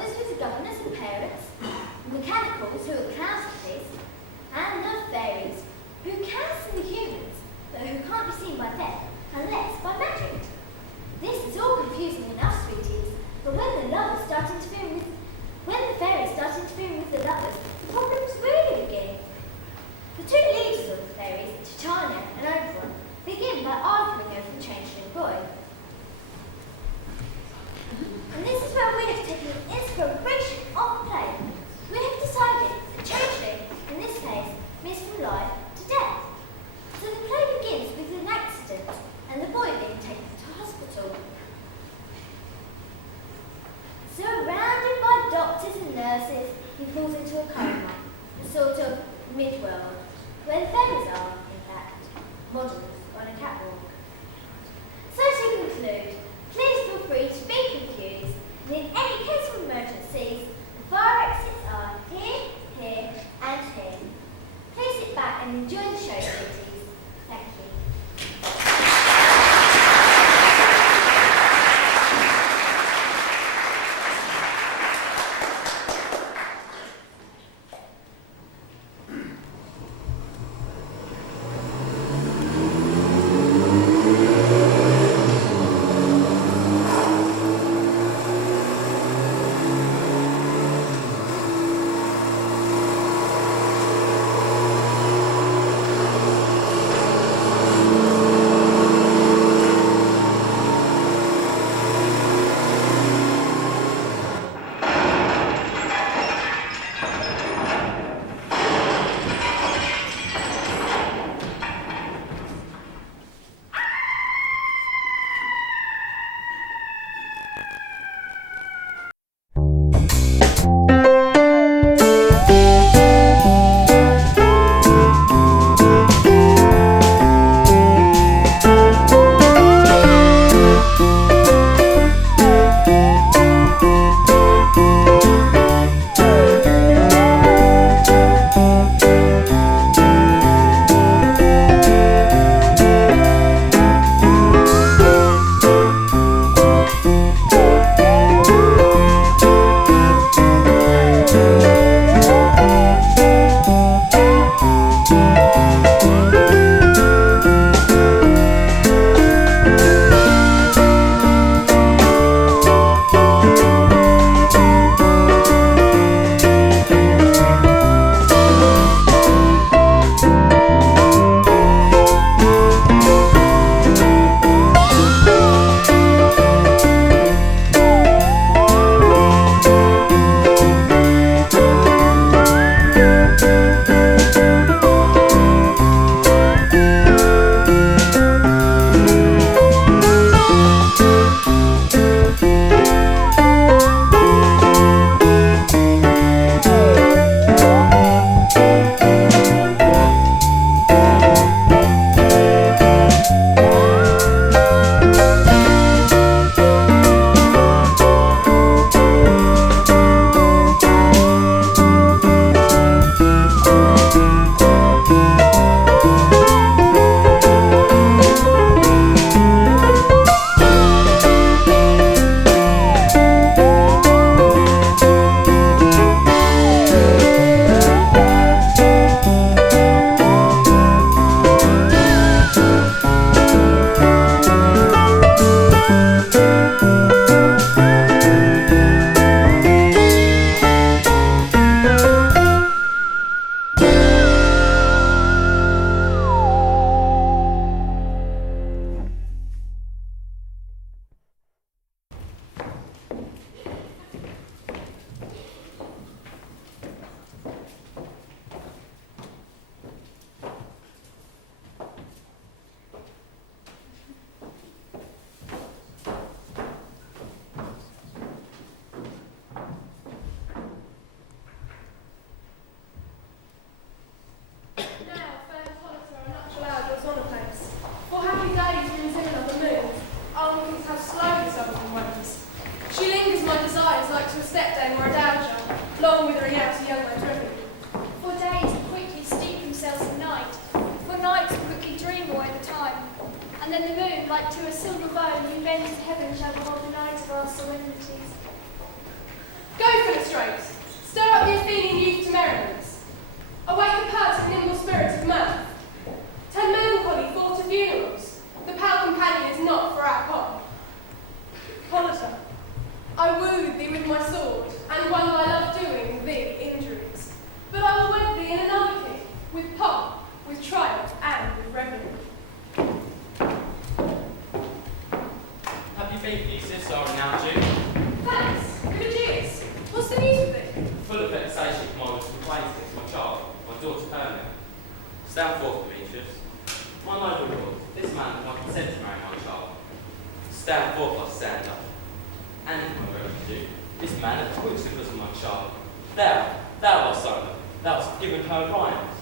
lovers who are the governors and parents, the mechanicals who are clowns and police, and the fairies who can see the humans, but who can't be seen by them unless by magic. This is all confusing enough, sweeties, but when the fairies start interfering with the lovers, the problems really begin. The two leaders of the fairies, Titania and Oberon, begin by arguing over the changeling boy. And this is where we have taken inspiration of the play. We have decided that changeling, in this case, means from life to death. So the play begins with an accident and the boy being taken to hospital. Surrounded by doctors and nurses, he falls into a coma, a sort of mid-world, where the fairies are, in fact, models on a catwalk. So to conclude, please feel free to be confused, and in any case of emergencies, the fire exits are here, here, and here. Please sit back and enjoy the show, sweeties. Thank you. Go Stand forth, Demetrius. My noble lord, this man will not consent to marry my child. Stand forth, I stand up. And if my word to do, this man has twixt the bosom of my child. Thou, our son, thou hast given her alliance,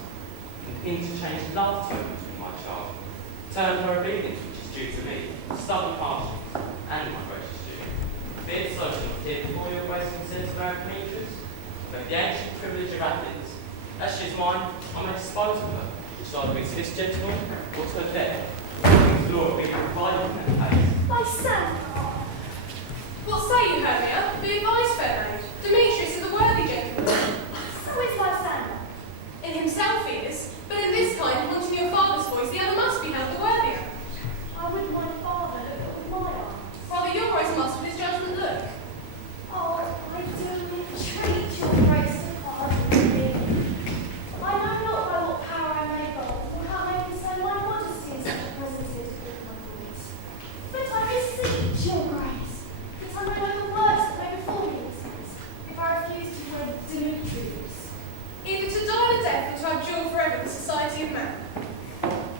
and interchanged love tokens with my child. Turn her obedience, which is due to me, stubborn harshness, and my gracious duty. Be it so, shall not appear before your grace consent to marry Demetrius, but the ancient privilege of Athens, as she is mine, I may dispose of her, which either be to this gentleman or to her death. The law will be provided in that case. My son! What say you, Hermia? Be advised, fair maid. Demetrius is a worthy gentleman. So is Lysander. In himself he is, but in this kind, wanting your father's voice, the other must be held the worthier. I wouldn't mind father look with my eyes. Rather your eyes must with his judgment look. Oh, I do entreat your grace to pardon me. I know not by what power I may go, or how I can send my modesty in such a presence into my voice. But I beseech your grace, that I may know the words that may befall me in this case, if I refuse to wed Demetrius. Either to die the death or to abjure forever the society of man.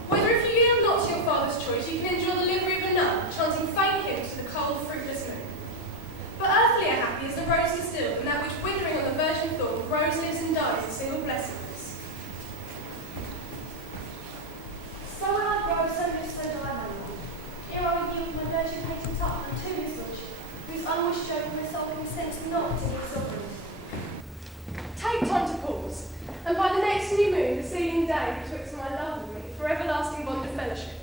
Whether if you yield not to your father's choice, you can endure the livery of a nun, chanting faint hymns to the cold, fruitless moon. But earthly are happy as the rose is still, and that which withering on the virgin thorn, rose lives and dies in single blessedness. So will I grow, so live, so die, my lord. Ere I will yield my virgin-hating Tupman to his lordship, whose unwished joke my soul consents not to his sovereignty. Take time to pause, and by the next new moon, the sealing day betwixt my love and me, for everlasting bond of fellowship.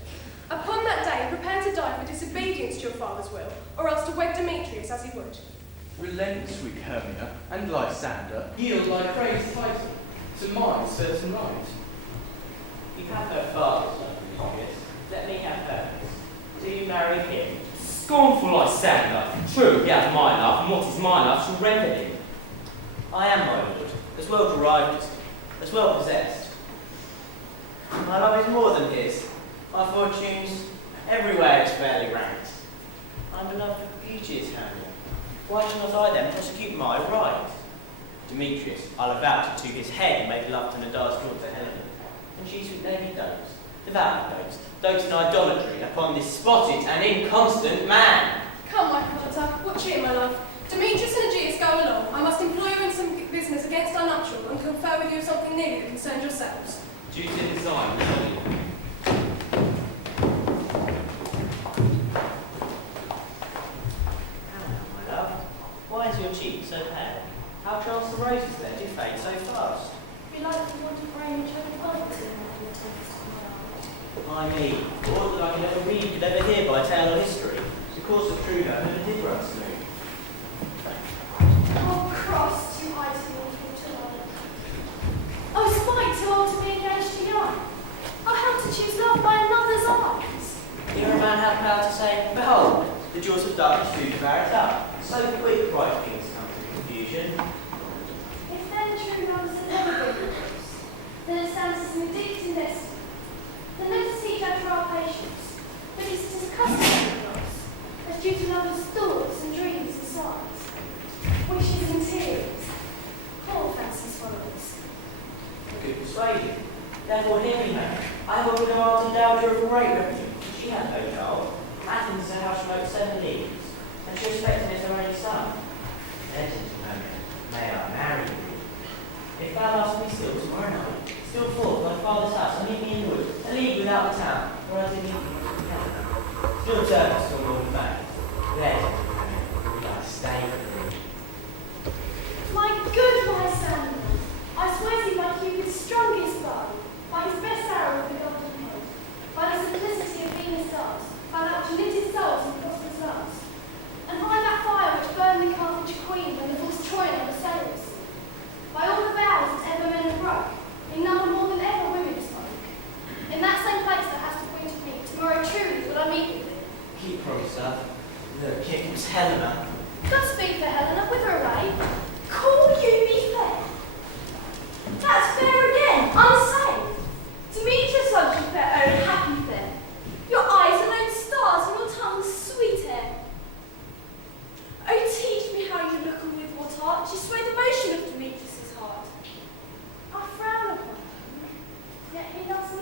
Upon that day, prepare to die for disobedience to your father's will, or else to wed Demetrius as he would. Relent, sweet Hermia, and Lysander. Yield thy praise title to my certain right. You have her father's love, Demetrius. Let me have hers. Do you marry him? Scornful Lysander, true, he hath my love, and what is my love shall render him. I am, my lord, as well derived as well possessed. My love is more than his. My fortunes everywhere is fairly ranked. I am beloved of beauteous Hermia. Why should not I then prosecute my right? Demetrius, I'll avouch it to his head and make love to Nadar's daughter Helena. And she, sweet lady, dotes, devoutly dotes in idolatry upon this spotted and inconstant man. Come, my Carter, what cheer, my love? Demetrius and Aegeus go along. I must employ you in some business against our nuptial and confer with you of something nearly that concerns yourselves. Duty and design, will My love, why is your cheek so pale? How chance the roses there do fade so fast? Be like the want of rain which overflows in my taste of my eye. I me, all that I could ever read, could ever hear by tale or history, the course of true love never did run smooth. Oh, cross, too high to be awful to love. Oh, spite, too old to be engaged to young. Oh, how to choose love by another's eyes. Here a man had power to say, behold, the jaws of darkness do devour it up. So quick bright things come to confusion. If then true love has never been yours, then it stands as an edict in destiny. Then let us teach after our patience, because it is a custom of us, as due to lovers' thoughts and dreams and sighs, wishes and tears, poor fancies follow us. A good persuasion. Therefore hear me, man. I will demand endowed her of a great revenue. She had no child. Athens is a house remote 7 leagues, and she expected as her only son. Then, may I marry you? If thou last me still tomorrow night, still forth my father's house, and meet me in the wood, a league without the town, where I did meet you. Still servants till morning back. There, will I stay with thee? My good Lysander, I swear thee by Cupid's strongest bow, by his best arrow with the golden head, by the simplicity of Venus' darts, by that which knitted souls and prosperous loves, and by that fire which burned the Carthage queen when the false Troyan on the sails, by all the vows that ever men broke, in number more than ever women spoke. In that same place thou hast appointed me, tomorrow truly will I meet with thee. Keep promise, love. The kick was Helena. God speak for Helena, with her away. Call you me fair? That's fair again, unsaved. Demetrius loves you fair, oh happy fair. Your eyes are lone stars and your tongue sweet air. Oh teach me how you look and with what art you sway the motion of Demetrius' heart. I frown upon him, yet he loves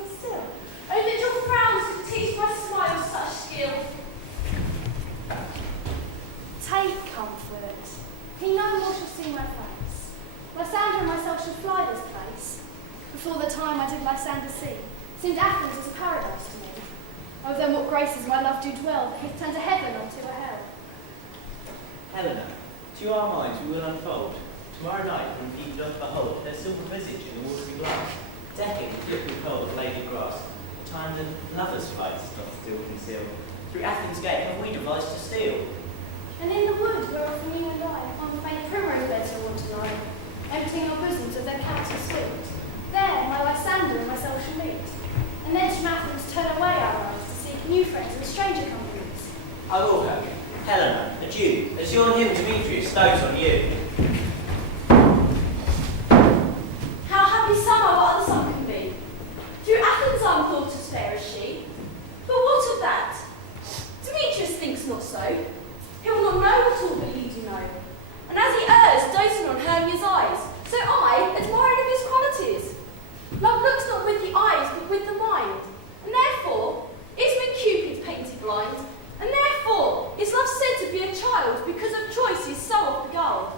see my face. Lysander and myself should fly this place. Before the time I did Lysander see, seemed Athens as paradise to me. Oh, then what graces my love do dwell, he'd turn to heaven unto a hell. Helena, to our minds we will unfold. Tomorrow night, when people doth behold their silver visage in the watery glass, decking with liquid cold of lady grass, timed and lovers' flights doth still conceal. Through Athens' gate have we devised to steal. And in the wood whereof you and I, on faint primrose beds are wont to lie, emptying our bosoms of their counsel sweet, there my Lysander and myself shall meet. And then from Athens turn away our eyes to seek new friends and stranger companies. I will go. Helena, adieu, as your hymn Demetrius dotes on you. How happy summer what other sun can be. Through Athens I'm thought as fair as she. But what of that? Demetrius thinks not so. He will not know what all that ye do know. And as he errs, doting on Hermia's eyes, so I, admiring of his qualities. Love looks not with the eyes, but with the mind. And therefore, is with Cupid painted blind. And therefore, is love said to be a child, because of choice is so oft beguiled.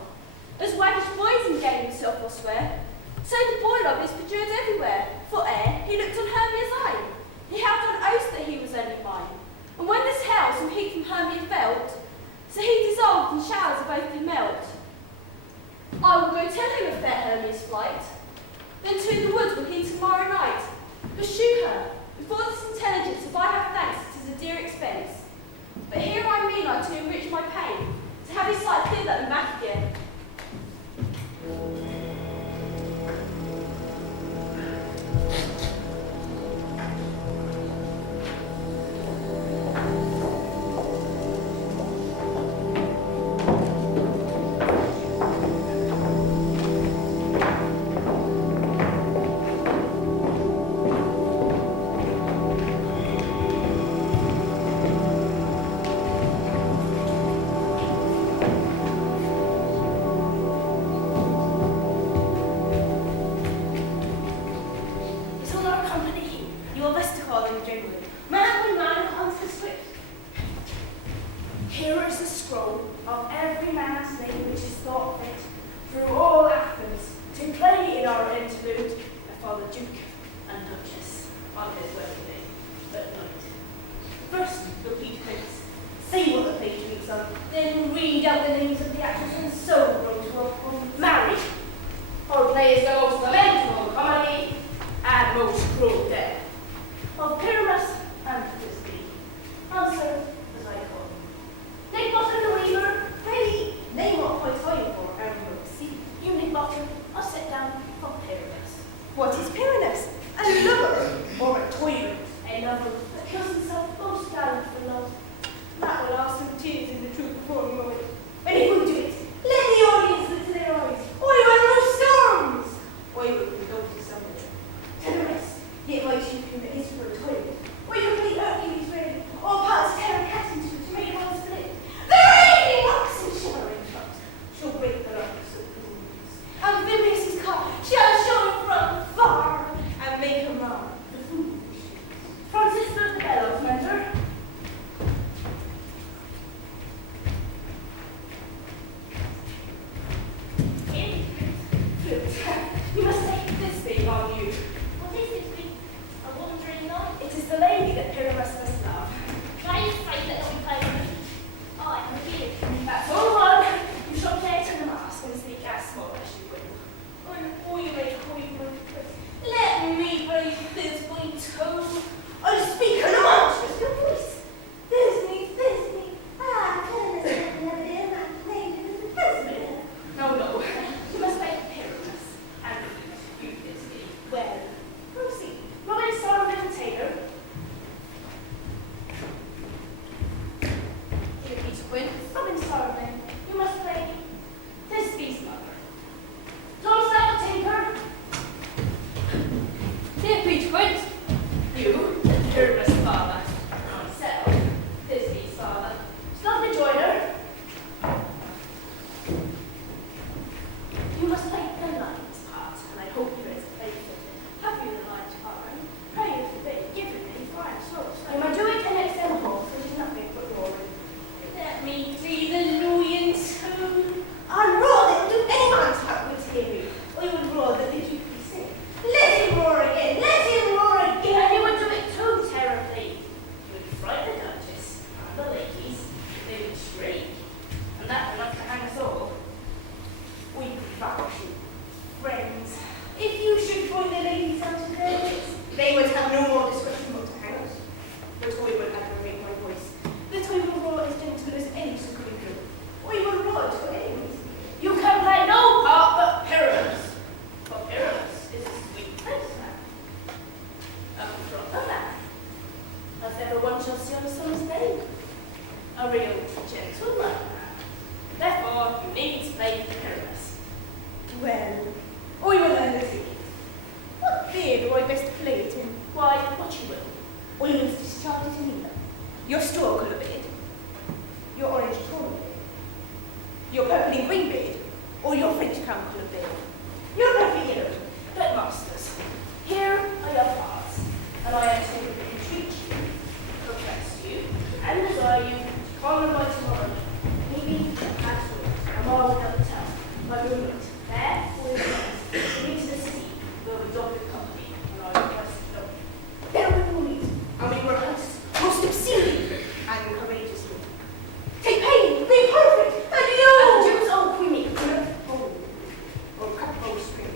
As waggish boys in game himself elsewhere, so the boy love is perjured everywhere. For ere he looked on Hermia's eye, he had on oath that he was only mine. And when this hail some heat from Hermia felt, so he dissolved and showers of both did melt. I will go tell him of fair Hermia's flight. Then to the wood will he tomorrow night pursue her. Before this intelligence, if I have thanks, it is a dear expense. But here I mean I to enrich my pain, to have his sight thither and back again. Here is the scroll of every man's name which is thought fit through all Athens to play in our interlude before the Duke and Duchess on his wedding day at night. First, repeat Prince, say what the page reads on, then read out the names of the actors and so grows will marry, or play as the most lamentable comedy and most cruel death of Pyramus and Thisbe. Answer as I call. Nick Bottom the Weaver, ready, name what points are you for, and we'll see. You, Nick Bottom, I'll sit down for Pyramus. What is Pyramus? A lover or a tyrant? A lover that kills himself most gallant for love. That will ask some tears in the truth before we moment. But if we do it, let the audience look to their eyes. Or you will no storms! Or you will go to somewhere. To the rest, yet my champion that is for a tyrant. Or you complete Hercules ready, or pass terror cat into to make one split. The raging rocks and shivering trucks shall break the rocks of wounds. Amphibious' car shall show from far and make a mar the foolish. Francis the bellows, mentor. You must take this thing on you. What is this big, a wandering knight? It is the lady that Pyramus must love. Why is it that we play with me? Oh, I'm here. That's all one. You shall play to the mask and speak as small as you will. Or you may call you let me break this point toe. I'll speak in a monstrous your voice. There's me. Ah, Pyramus, never did my name is Midsummer. No. You must play Pyramus and you this me. Well, proceed. Robin Solomon Taylor. Dear Peter Quinn. Robin Solomon, you must play Thisbe's mother. Tom Stafford Tinker. Dear Peter Quinn. You, Pyramus' father. Myself, Thisbe's father. Slumber Joiner. You must play the lion's part, and I hope you is faithful. Have you the lion's part? Pray if you be given me fine source. You may do it in its own horse, which is nothing but glory. Let me be the loyal tone. Unroll it to all your French crown could have been. You're no beginner, but masters. Here are your cards, and I am to entreat you, request you, and desire you to call on by tomorrow. Maybe that's it. I'm all without the town. My moonlight, there or in the west, to meet to the city, where we dock the company, and I request to know. There we will meet, and we will host most obscenely and courageously. Take pain, be perfect, and you! And Jim's old queenie, or couple springs.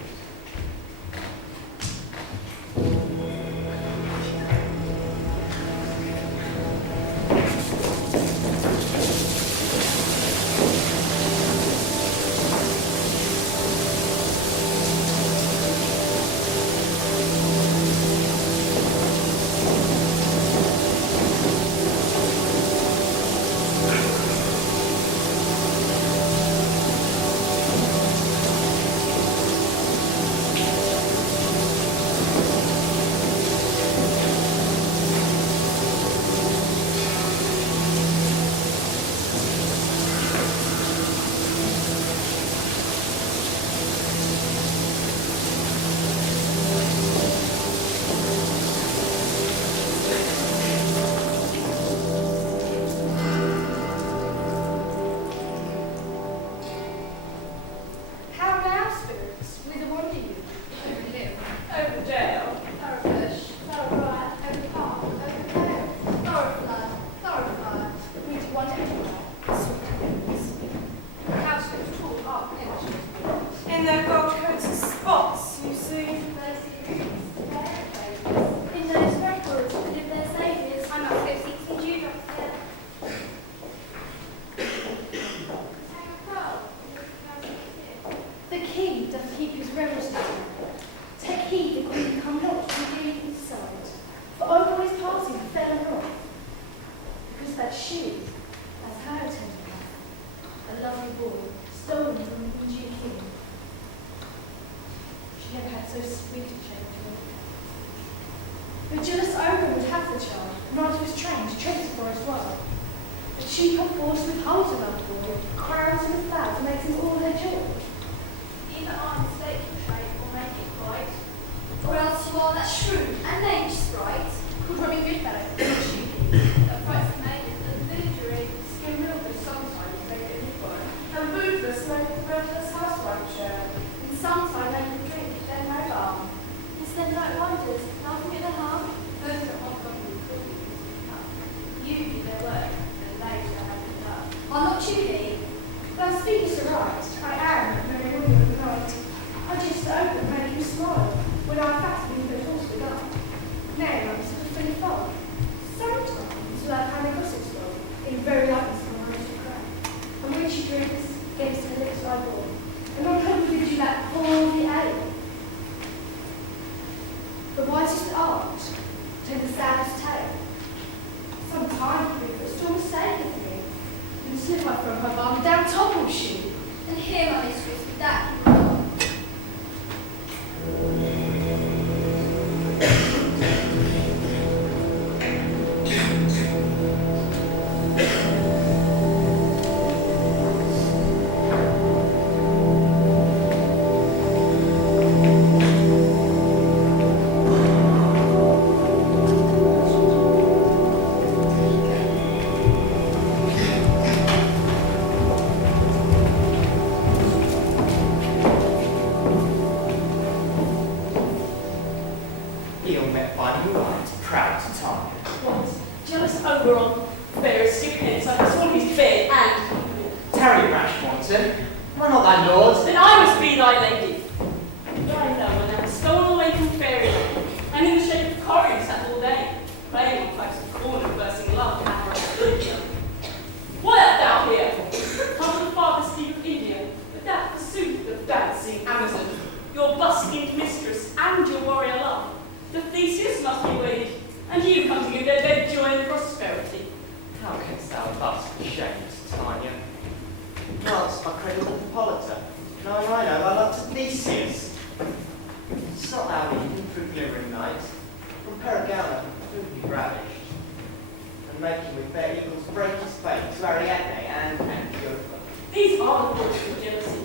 These are the forces of jealousy.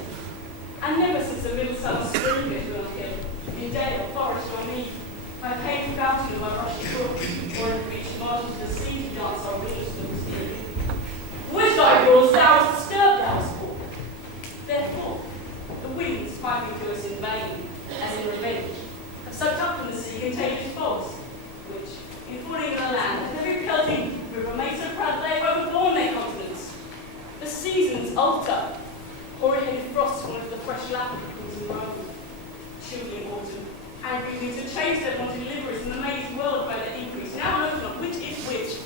My painted fountain of my rushing brook, or in the beach margin to the sea to dance our wheels to the sea. Which thy rules thou hast disturbed our sport? Therefore, the winds piping to us in vain, as in revenge, have sucked up from the sea contagious fogs, which, in falling in the land, and every pelting river makes so proud they have overborne their continents. The seasons alter. Hoary-headed frosts come into the fresh lap of the Rome. Chilling autumn, angry winds have changed their wanted liveries, and the mazy world by their increase. Now notion of which is which.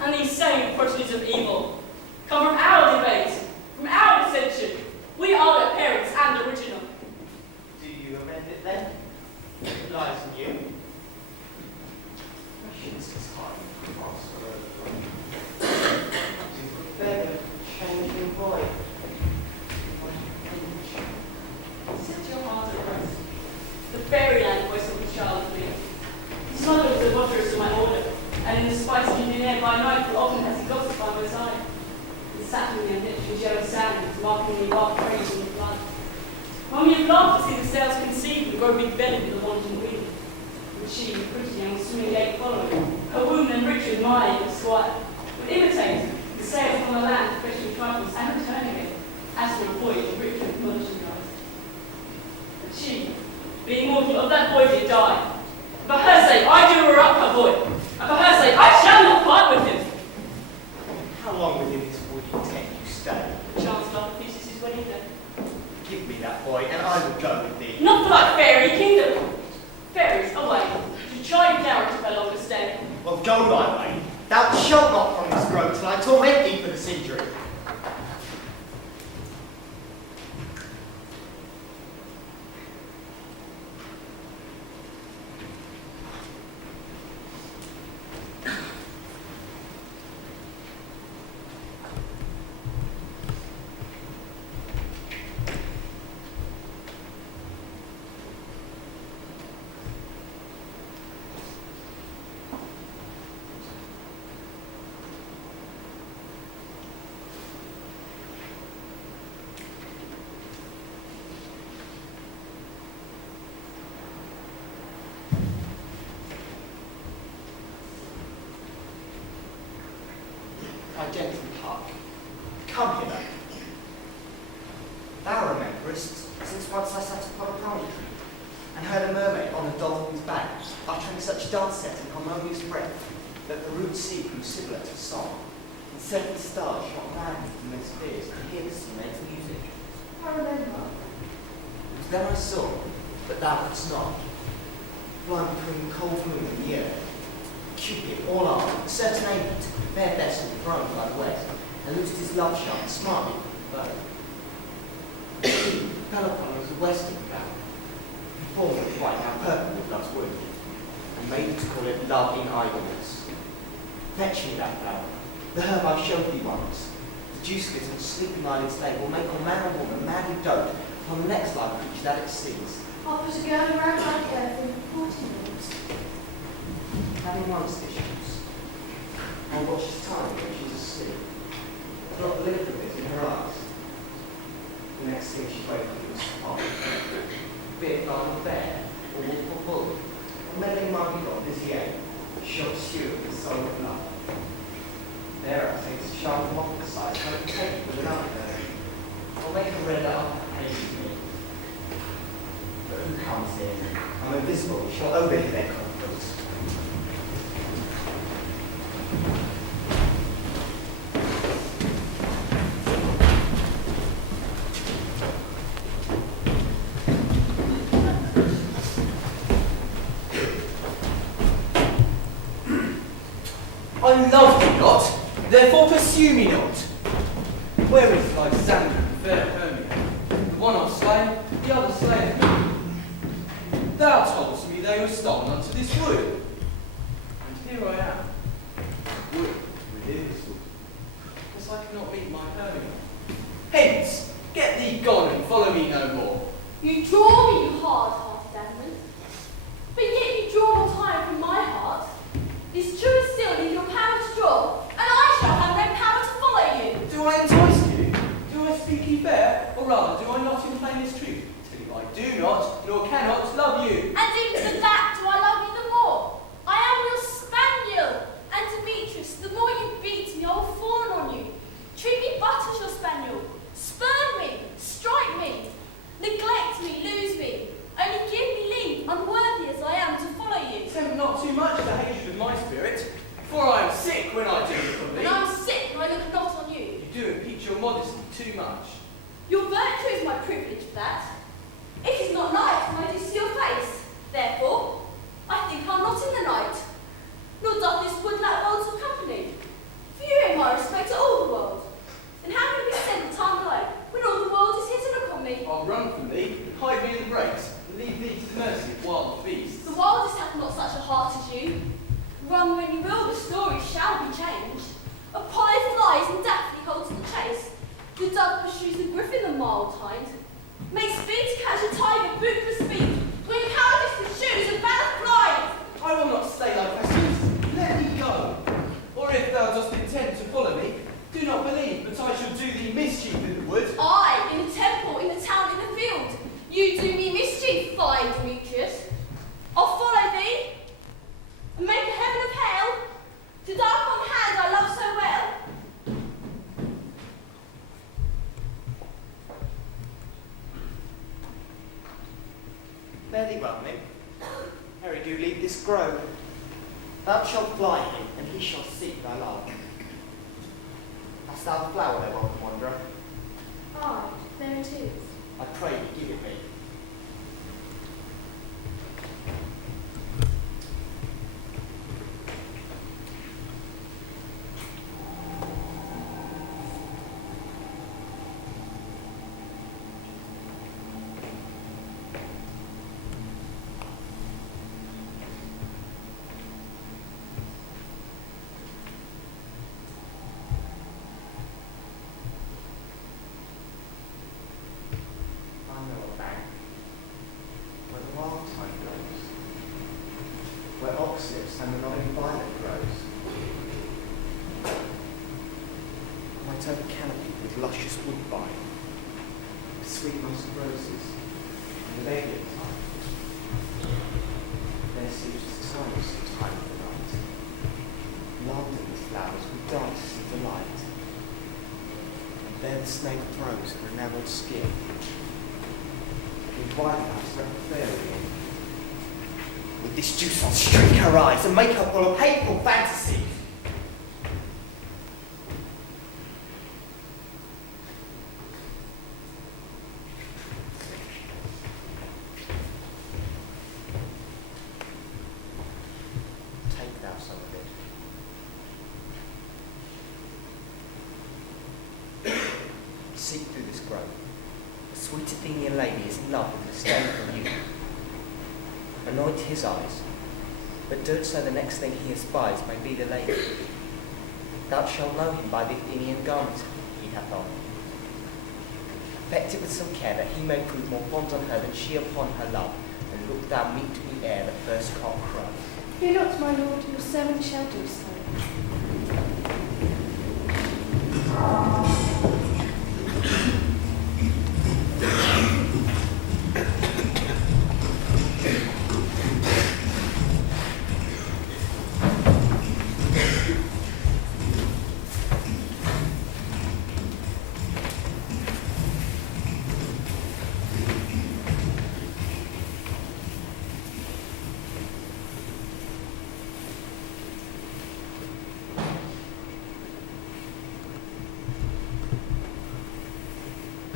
And these same proteges of evil come from our debate, from our dissension. We are their parents and original. Do you amend it then? It lies in you. Questions is hard to cross the road. Do beg a changing boy. Set your heart at rest. The fairyland voice of the child of me. His mother was the votaress of my order, and in the spicy Indian air by night, often has he gossiped by my side. And sat in the unlettered yellow sands, marking the dark trails in the flood. Mummy had laughed to see the sails conceive and grow big-bellied with the wanton wind. And she, pretty young swimming gait following, her womb then Richard, my squire, would imitate the sails on the land, fetching trifles and returning it, as for a voyage rich with merchandise. But she, being mortal, of that boy did die. And for her sake, I do her up, her boy. And for her sake, I shall not part with him. How long within this wood intend you stay? Chancellor, this is his wedding day. Give me that boy, and I will go with thee. Not for thy fairy kingdom. Fairies, away. To chide down to her longer stay. Well, go thy way. Thou shalt not from this grove till I torment thee for this injury. My gentle heart, come hither. Thou rememberest, since once I sat upon a palm tree, and heard a mermaid on a dolphin's back, uttering such dulcet and harmonious breath, that the rude sea grew sibilant to song, and 7 stars shot madly from their spheres to hear the sea maid's music. I remember. And then I saw, but thou couldst not, lying between the cold moon and the earth, Cupid, all armed, a certain angel took the fair vessel thrown by the west, and loosed his love shaft smartly from the bow. She fell upon her as a western bound, and formed it white, now purple with love's wound, and made it to call it love in idleness. Fetch me that flower, the herb I showed thee once. The juice of it on sleeping eyelids lay will make on man or woman madly dote upon the next live creature that it sees. I'll put a girl around my earth in 40 minutes. Having once this use, and watches time when she's asleep, drop a little bit in her eyes. The next thing she wakes is spot, be it lion or bear, or wolf or bull, or meddling monkey or busy ape, she'll pursue with the soul of love. There I take a sharp mock size, and a cake with another bird, or make a red up and hate me. But who comes in? I'm invisible, she'll overhear their conference. I love thee not, therefore pursue me not. Where is Lysander and fair Hermia? The one I've slain, the other slayeth me. Thou toldst me they were stolen unto this wood. And here I am, wood within this wood, because I cannot meet my Hermia. Hence, get thee gone and follow me no more. You draw me, you hard-hearted Desmond. But yet you draw more time from my heart. This true is still in your power to draw, and I shall have no power to follow you. Do I entice you? Do I speak you fair? Or rather, do I not in plainest truth? Tell you I do not, nor cannot love you. And even to that do I love you that. It is not night when I do see your face. Therefore, I think I'm not in the night. Nor doth this wood lack worlds of company. For you in my respect to all the world. And how can we send the time away when all the world is here to look on me? I'll run from thee, hide me in the brakes, and leave thee to the mercy of wild beasts. The wildest hath not such a heart as you. Run when you will, the story shall be changed. Apollo flies and Daphne holds the chase. The dove pursues the griffin the mild hind. Make speed to catch a tiger, boot for speed. When cowardice pursues a band of flies. I will not stay thy questions. Let me go. Or if thou dost intend to follow me, do not believe that I shall do thee mischief in the wood. I, in the temple, in the town, in the field. You do me mischief, fine Demetrius. I'll follow thee, and make a heaven of hell, to die upon hand I love so well. Fare thee well, Nick. Harry, do leave this grove. Thou shalt fly him, and he shall seek thy love. Hast thou the flower there, welcome wanderer? Aye, there it is. I pray you give it me. And the nodding violet grows. I might over canopy with luscious woodbine, sweet musk roses, and eglantine. There seems the silence of time of the night. Lulled in these flowers with dance and delight. And there the snake throws her enamelled skin. Inviting us round the fairy inn. With this juice I'll streak her eyes and make her full of hateful fantasies. Take thou some of it. Seek through this grove. The sweet Athenian lady is in love with a stone from you. Anoint his eyes, but do it so the next thing he espies may be the lady. Thou shalt know him by the Athenian garment he hath on. Affect it with some care, that he may prove more fond on her than she upon her love, and look thou meet me ere the first cock crow. Fear not, my lord, your servant shall do so.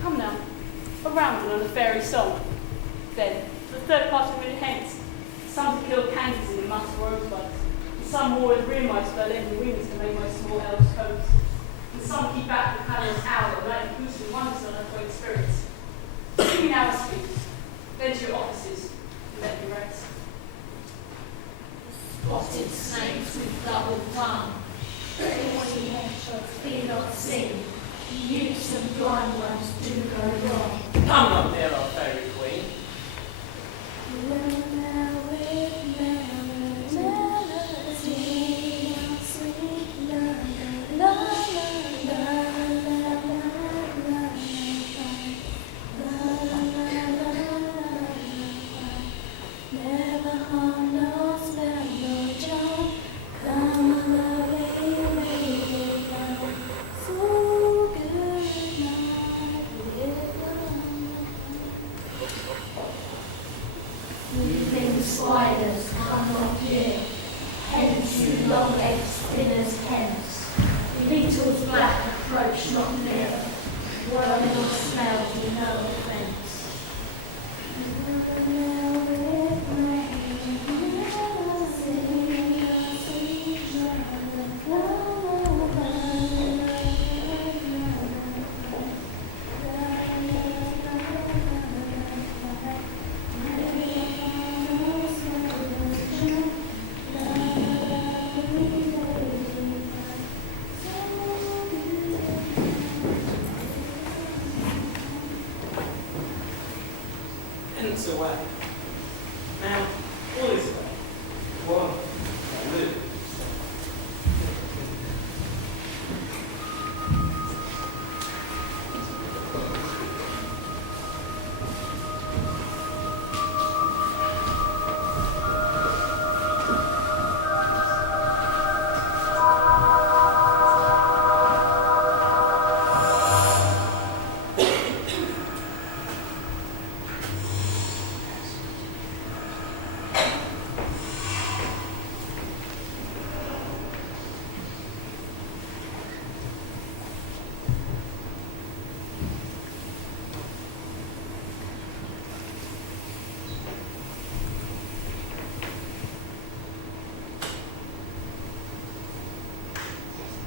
Come now, a roundel and a fairy song. Then, for the third part of a minute hence, some to kill candies in the musk rosebuds, and some war with rearmost by lending wings to make my small elves coats, and some keep back the callous owl and light goose and wonders on earthquake spirits. Give me now a speech, then to your offices, and let me rest. Spotted snakes with double tongue, crazy hedgehogs fear not sing, youths and blind ones do go wrong. Come up there, our fairy queen. Never harm nor spell nor charm, come away, baby, come. So good night, little hence away. Now, all is well. One, I live.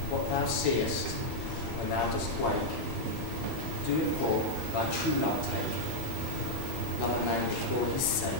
What thou seest, when thou dost wake, do it for thy true love take. Love a man for his sake.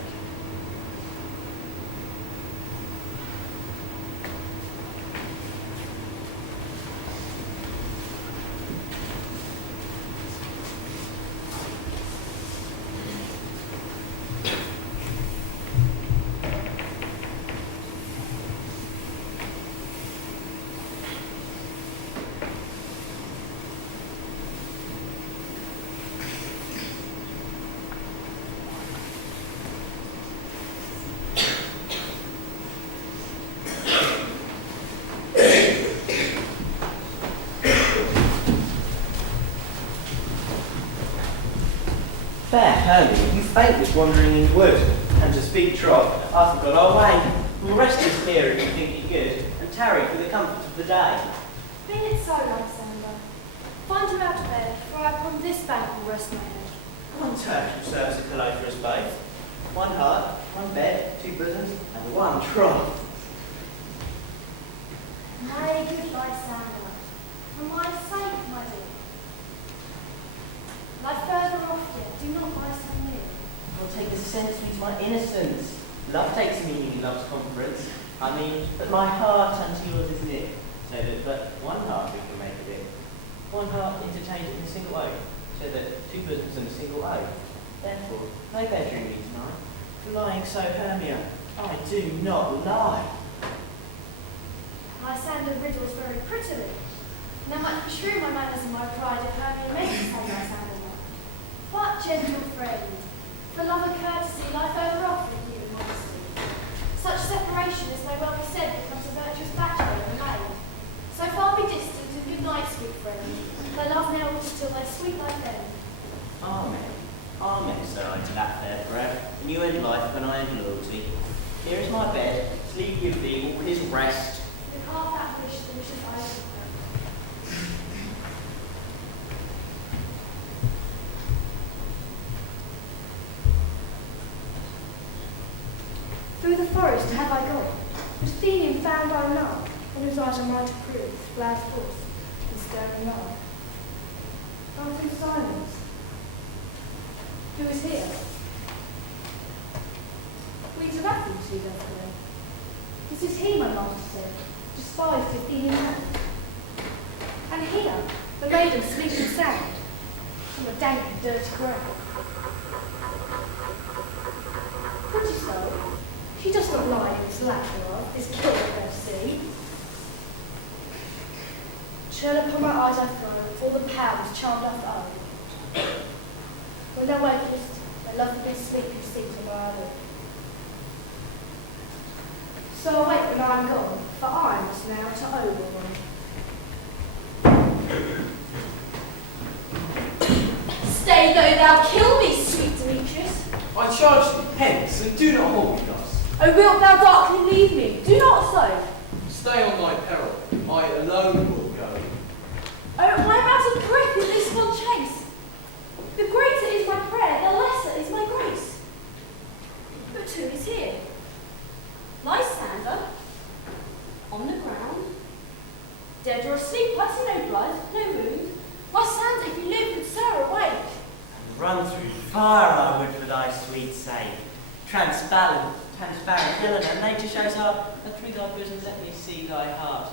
Fair Hermia, you faint with wandering in wood, and to speak troth, I forgot our way. We'll rest us here if you think it good, and tarry for the comfort of the day. Be it so, Lysander. Find him out of bed, for I upon this bank will rest my head. One turn shall serve as a pillow for us both. One heart, one bed, two bosoms, and one troth. Nay, good Lysander, for my sake, my dear. Lie further off yet, do not lie so near. I'll take a sense to my innocence. Love takes me in love's conference. I mean, that my heart unto yours is near, so that but one heart we can make it in. One heart entertained in a single oath, so that two bosoms and a single oath. Therefore, no bedroom me tonight, for lying so, Hermia, I do not lie. Lysander riddles very prettily. Now might beshrew my manners and my pride if Hermia makes me say Lysander not. But, gentle friend, for love and courtesy lie further off than you and modesty. Such separation, as may well be said, becomes a virtuous bachelor and a maid. So far be distant, and good night, sweet friend. Thy love now will still thy sweet life end. Amen. Amen, sir, unto that fair prayer. And you end life when I end loyalty. Here is my bed, sleep give thee all his rest. With half that wish, the wishes I will grant. Through the forest have I gone, but Athenian found I none, on whose eyes I might approve, glad force, and stern love. Gone through silence. Who is here? Weeds of Athens, he does play. This is he, my master said, despised Athenian man. And here, the maiden sleeps in sand, on the dank and dirty ground. Pretty soul, she does not lie in this lack thereof, this kill that thou see. Chill upon my eyes I throw, all the powers charmed doth own. When thou wakest, thy lovely sleep you seek to borrow. So awake when I am gone, for I must now to Oberlin. Stay though thou kill me, sweet Demetrius. I charge thee, hence, and do not hold me thus. Oh, wilt thou darkly leave me? Do not so. Stay on thy peril, I alone will go. Oh, I am out of breath in this one chase. The greater is my prayer, the lesser is my grace. But who is here? Lysander, on the ground, dead or asleep, I see no blood, no wound. Lysander, if you live, good sir, awake. And run through fire I would for thy sweet sake. Transparent Helena, nature shows her, and through thy bosom let me see thy heart.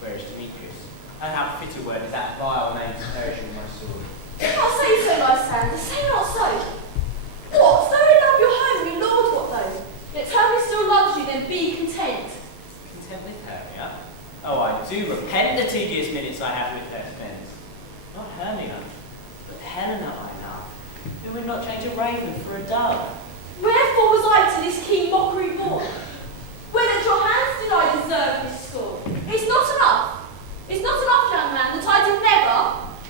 Where is Demetrius? Oh, how fit a word is that vile name to perish with my sword. Do not say so, Lysander, say not so. What? not change a raven for a dove. Wherefore was I to this keen mockery born? When at your hands did I deserve this scorn? It's not enough. It's not enough, young man, that I did never,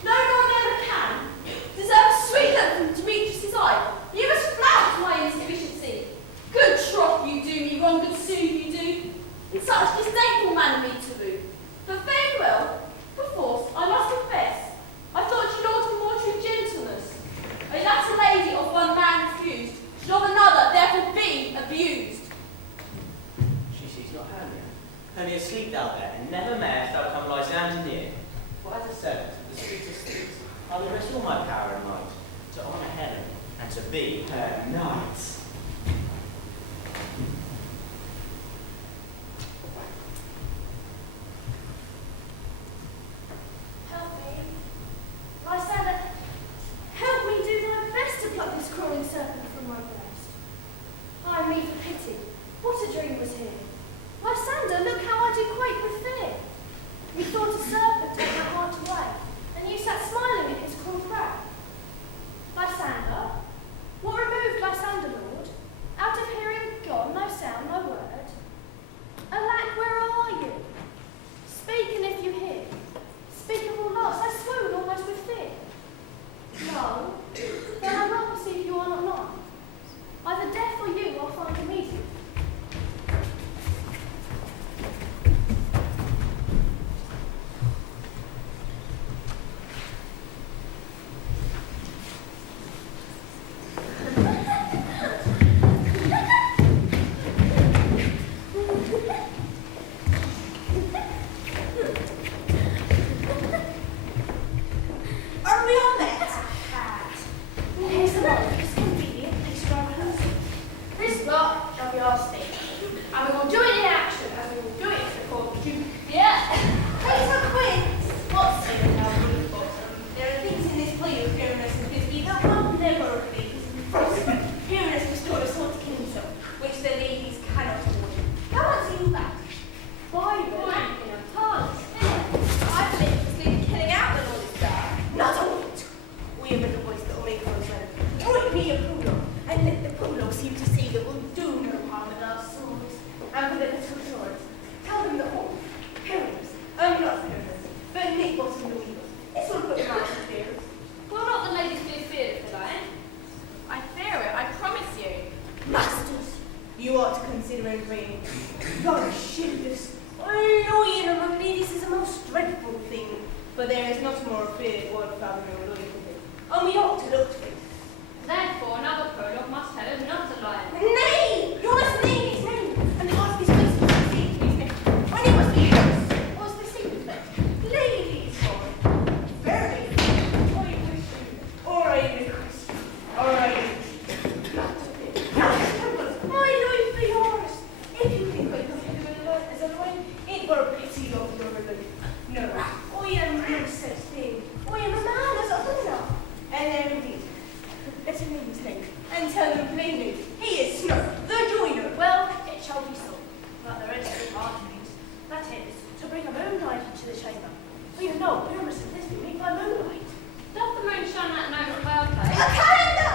no nor never can, deserve a sweet look from Demetrius's eye. You must flout my insufficiency. Good troth you do me wrong, good sue you do. In such disdainful manner me to woo. But very well, perforce, I must confess, I thought you lord for more true gentleness. A latter lady of one man refused, should of another therefore be abused. She's not Hermia. Hermia sleep thou there, and never mayest thou come lie down near. For as a servant of the sweetest sleeps, I will rest all my power and might to honour Helen and to be her knight. Help me. Lysander, help me do thy best to pluck this crawling serpent from my breast. Ay me for pity, what a dream was here. Lysander, look how I do quake with fear. Methought a serpent took my heart away, and you sat smiling at his cruel prey. Lysander, what removed Lysander, Lord? Out of hearing gone, no sound, no word. Alack, where are you? Speak, and if you hear, speak of all loss, I swoon almost with fear. No, then I well perceive you are not nigh. Either death or you I'll find immediate. Are we on that? Here's the lot, it's convenient, please drive rehearse. This lot shall be our stage, and we will do it in action as we will do it before the Duke. Yeah. Please have quiz. What's saying now, Bottom? There are things in this play of Pyramus and Bisbee that will never please. First, Pyramus restored a sword to kingdom, which the ladies cannot afford. How much do you that? Why, you're lacking of talent. I think it's been killing out the Lord Star. Not a whit. We have been the boys that will make those men. Bring me a poodle, and let the poodle seem to see that we'll do no harm in our souls. And for the little short, tell them that all, Pyramus, not Pyramus, but Nick Bottom the Weevil. This will put them out of fear. Will not the ladies be afeard of the lion? I fear it, I promise you. Masters, you ought to consider and bring. God shield us. Oh, Lord, of ladies is a most dreadful thing, but there is not a more feared word father or loyal thing. And we ought to look to it. Therefore, another prologue must tell us not a lion. Nay! You must name his name, and ask his place to see his name. When he must be yours, what's the secret bet? Ladies, boy. Very. I wish you, or I request you, or I not to be. My life be yours. If you think I come into a lot as a line, it were pity of your relief. No, I am no such thing. I am a man as other now. And there indeed. Let him name his name, and tell him plainly, he is Snow, the joiner. Well, it shall be so. But the rest of our duties, that is, to bring a moonlight into the chamber. For you know, Pyramus and Thisbe meet by moonlight. Doth the moon shine that night of cloud place? A calendar!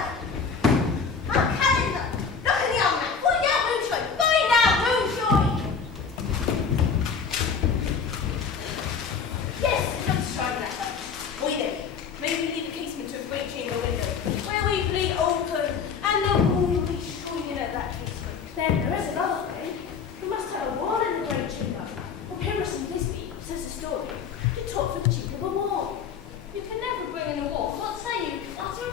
A calendar! Look in the almanac, find out moonshine! Find out moonshine! Yes, it looks shiny that night. Why then, maybe leave the casement to a great chamber window, where we play open, and the moon will be shining at that casement. Then there is another thing. We must have a wall in the great chamber. For Pyramus and Thisbe, says the story, to talk for the cheek of a wall. You can never bring in a wall. What say you, Otter?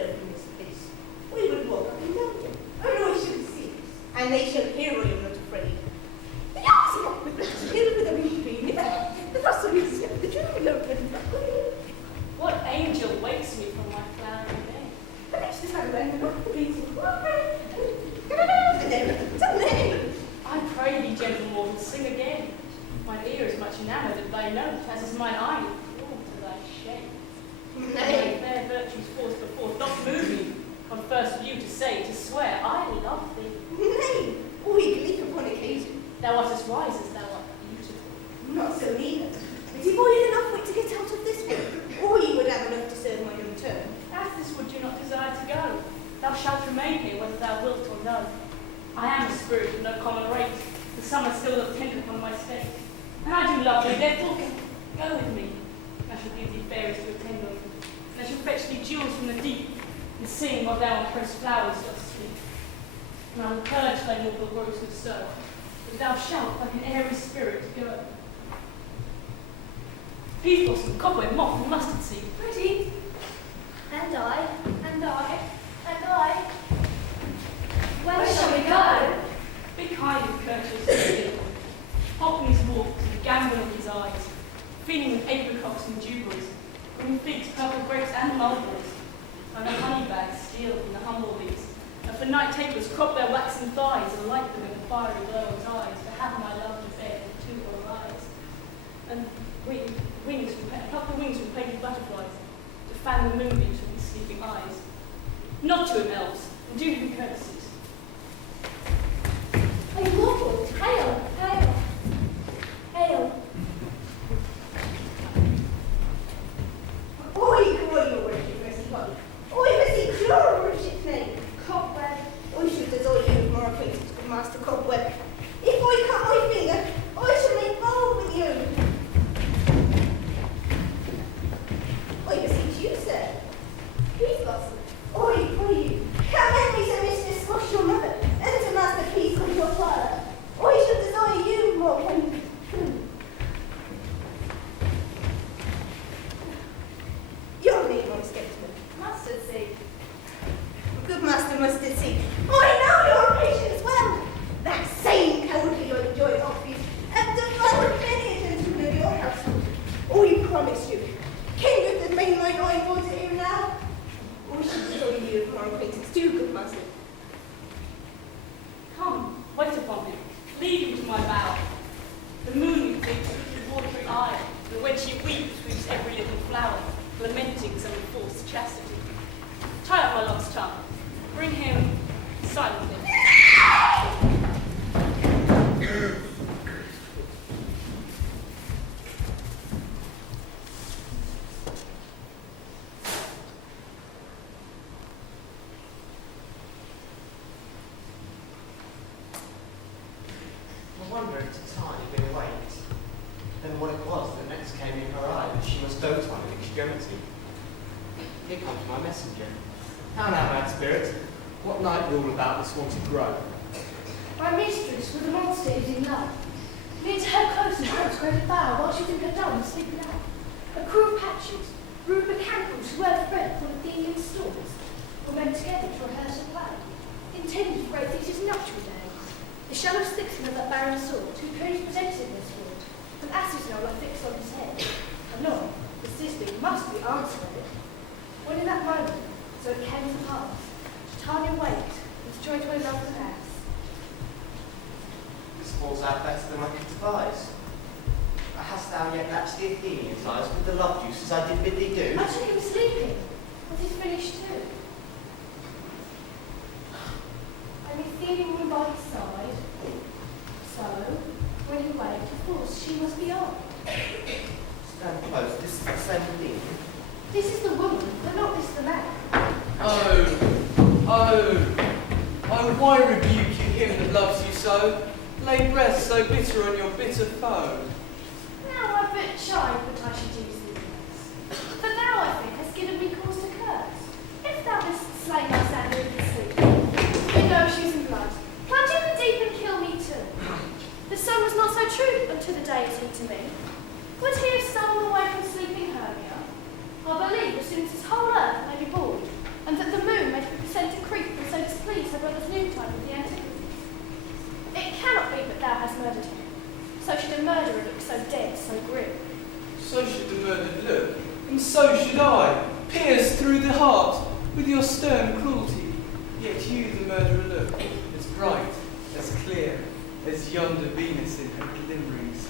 serving this place. We would walk up and down them, and I should see us, and they shall hear I am not afraid. The young's got the glass here with a weeping. The first of his the jewel open. What angel wakes me from my cloudy day? The next time then, please. I pray thee, gentle mortal, sing again. Mine ear is much enamoured of thy note, as is mine eye drawn to thy shape. And thy fair virtues force before, not move me, on first view to say, to swear, I love thee. Nay, we leap upon occasion. Thou art as wise as thou art beautiful. Not so neither. But if I had enough wit to get out of this one, we would have enough to serve my own turn. As this would do not desire to go, thou shalt remain here whether thou wilt or no. I am a spirit of no common rate, the summer still doth tend upon my state. And I do love thee, therefore go with me. I shall give thee fairies to attend on thee, and I shall fetch thee jewels from the deep, and sing while thou on pressed flowers dost sleep. And I will purge thy mortal gross with soul, but thou shalt like an airy spirit go. Peace blossom, cobweb, moth, and mustard seed. Pretty. And I, and I, and I. Where shall we go? Be kind and courteous to him. Hop in his walks and gambol in his eyes, feeding with apricots and dewberries, green figs, purple grapes, and mulberries. And the honey bags steal from the humble bees, and for night tapers crop their waxen thighs and light them in the fiery glow of eyes, to have my love to bed and to arise. And pluck the wings from painted butterflies, to fan the moonbeams from his sleeping eyes. Nod to him, elves, and do him courtesies. A mortal, hail, hail, hail. Oi, your worship, mercy God. Oi, mercy, your worship's name. Cobweb. I should desire you more acquaintance with Master Cobweb. If I cut my finger, I shall make bold with you. I beseech you, sir. Please, Blossom. Oi, you. Come in me, Sir Mistress, wash your mother, and to Master Peace with your father. I shall desire you more acquaintance. Your name, my statesman. Mustard seed. Good Master Mustard Seed. I know your patience well. That same cowardly I enjoy of you, and devoured many a gentleman of your household. I promise you, King of the mainline I want to hear now. I should show you of my acquaintance too, good Master. Come, wait upon him, lead him to my bower. The moon thinks with watery eye, and when she weeps, weeps every little flower, lamenting some enforced chastity. Tie up my love's tongue, bring him silently. I wonder if it's a tiny bit awake. Then what it was that next came in her eye that she must dote on in extremity. Here comes my messenger. How now, mad spirit? What night rule about this wanted grow? My mistress with the monster is in love. Leads her close and helps grow to bow while she thinks her dumb and sleeping out. A crew of patches, rude mechanicals who wear the bread full of Indian stores, were meant together to rehearse a play, intended for Theseus' nuptial day. The shallow sticks of that barren sort, who appears presented in this world, an ass's knoll are fixed on his head. Anon, the sizzling must be answered. When in that moment, so it came to pass, Titania waked, with joy to her love and ass. This falls out better than I could devise. But hast thou yet latched the Athenian ties with the love juice as I did bid thee do? I took him sleeping, but he's finished too. An Athenian woman by his side, so when he waked, of course she must be on. Stand close, this is the same thing. This is the woman, but not this the man. Oh, why rebuke you him that loves you so? Lay breath so bitter on your bitter foe. Now I but chide but I should use thee less. For thou, I think, hast given me cause to curse. If thou hast slain my Sandra in his sleep, you know she's in blood. Plunge in the deep and kill me too. The sun was not so true unto the deity to me. Would he have stolen away from sleeping Hermia? I believe as soon as his whole earth may be bored, and that the heart with your stern cruelty, yet you the murderer look, as bright, as clear, as yonder Venus in her glimmerings.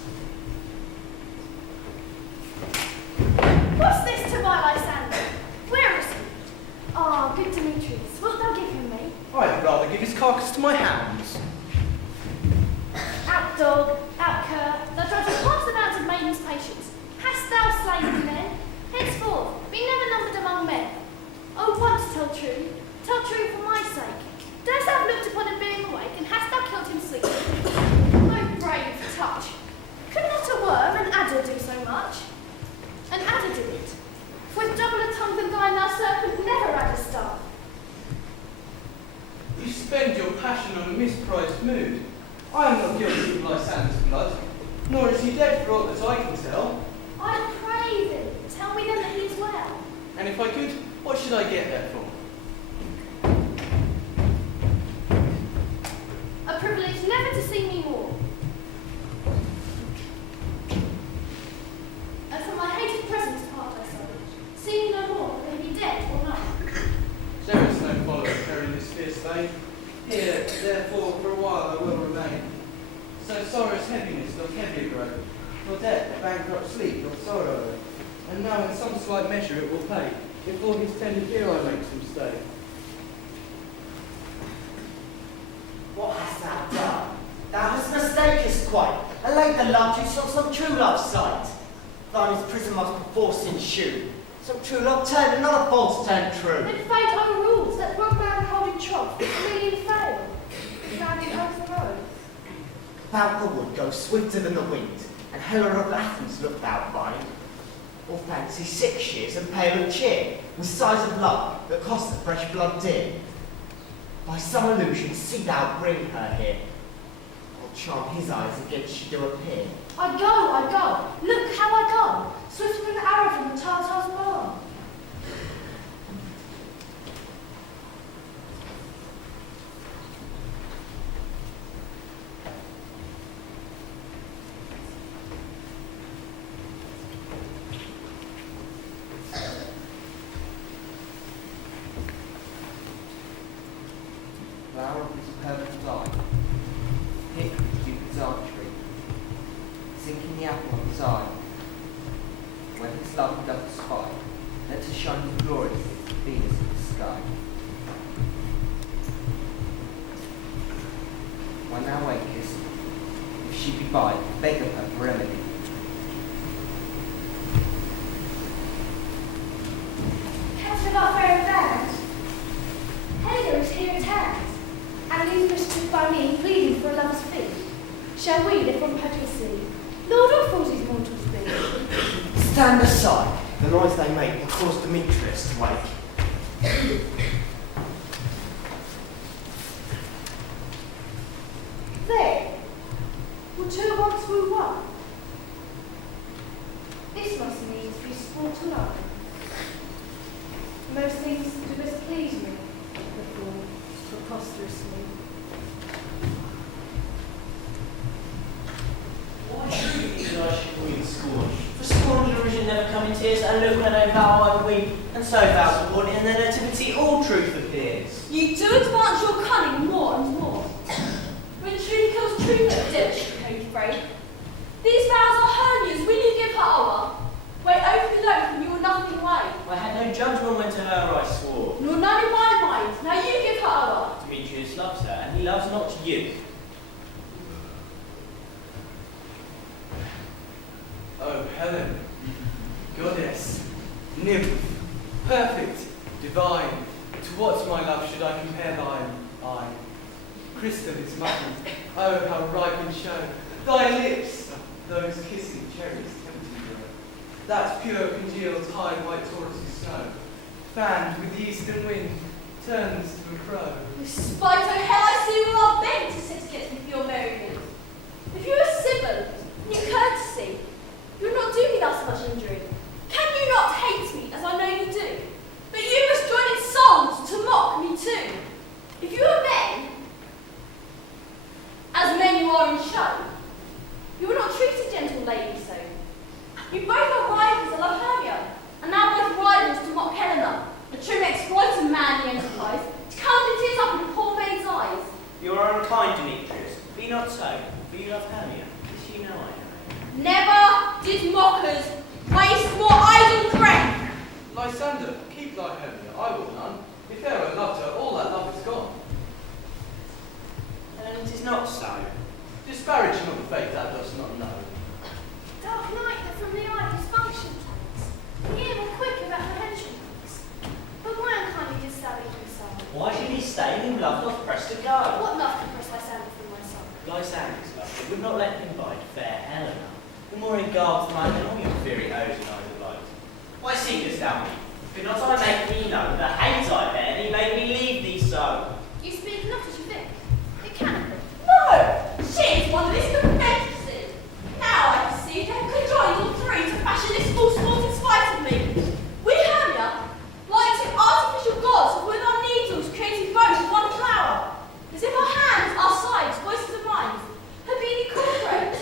What's this to my Lysander? Where is he? Ah, good Demetrius, wilt thou give him me? I'd rather give his carcass to my hounds. Out dog, out cur, thou judgest past the bounds of maiden's patience. Hast thou slain the men? Henceforth, be never numbered among men. Oh, once tell true for my sake. Dost thou have looked upon him being awake, and hast thou killed him sleeping? Oh, brave touch! Could not a worm, an adder, do so much? An adder did it. With doubler tongue than thine, thou serpent, never adder stung. You spend your passion on a misprized mood. I am not guilty of Lysander's blood, nor is he dead for aught that I can tell. I pray thee, tell me then that he is well. And if I could, what should I get there for? A privilege never to see me more. And from my hated presence part I so, see me no more, whether he be dead or not. There is no following her in this fierce vein. Here, therefore, for a while I will remain. So sorrow's heaviness doth heavier grow, nor death, bankrupt sleep, nor sorrow. And now in some slight measure it will pay, if for his tender care I make some stay. What hast thou done? Thou hast mistakest quite, and laid the love juice on some true love's sight. Thine is prison must perforce ensue. Some true love turned, another false turned true. Then fate overrules, let one man hold in troth, a million fail. Standing over the road. About the wood go swifter than the wind, and Helen of Athens look thou find. Or fancy 6 years and pale of cheer, with sighs of love that cost the fresh blood dear. By some illusion see thou bring her here, or charm his eyes against she do appear. I go, look how I go, swifter than an arrow from the Tartar's bow. Flower of his purple eye, pick with Cupid's archery, sinking the apple of his eye. When his love he doth spy, let her shine gloriously, Venus in the sky. When thou wakest, if she be by, beg of her for remedy. Captain of our fair band, Haylock is here at hand, and leaves mischief by me, pleading for a lover's fee. Shall we, live from impetuously, Lord or fools these mortals be? Stand aside, the noise they make will cause Demetrius to wake. There, will two at once woo one? This must needs be sport alone. Most things do best please me, the fool, preposterously. Why should you think that I should weep scorn? For scorn and derision never come in tears, and look when I vow I weep, and so vows are born, in their nativity all truth appears. You do advance your cunning more and more. When truth kills truth, no devilish code afraid. These vows are Hermia's, will you give her o'er? Wait, open below, from you will nothing weigh. I had no judgment when to her I swore. Nor none in my mind, now you give her o'er. Demetrius loves her, and he loves not you. Oh, Helen, goddess, nymph, perfect, divine, to what, my love, should I compare thine eye? Crystal its mother, oh, how ripe in show, thy lips, those kissing cherries tempting grow. That pure congealed high white Taurus' snow, fanned with the eastern wind, turns to a crow. Despite o' hell, I see will our beg to sit against me for your merriment. If you are civil, in your courtesy, you would not do me thus much injury. Can you not hate me, as I know you do? But you must join in songs to mock me too. If you are men, as men you are in show, you will not treat a gentle lady so. You both are rivals, I love Hermia, and now both rivals to mock Helena, the true love not pressed to go. What love can press Lysander from my soul? Lysander's love that would not let him bide fair Helena, the more in garbs mine than all your fiery oaths and eyes of light. Why seekest thou me? Could not I make thee know the hate I bear, thee made me leave thee so? You speak not as you think. It cannot be. No! She is one of this confederacy. Now I perceive they have conjoined all three to fashion this false sport in spite of me. We Hermia, like two artificial gods with our needles creating both of one flower, as if our hands, our sides, voices and minds, had been incorporate.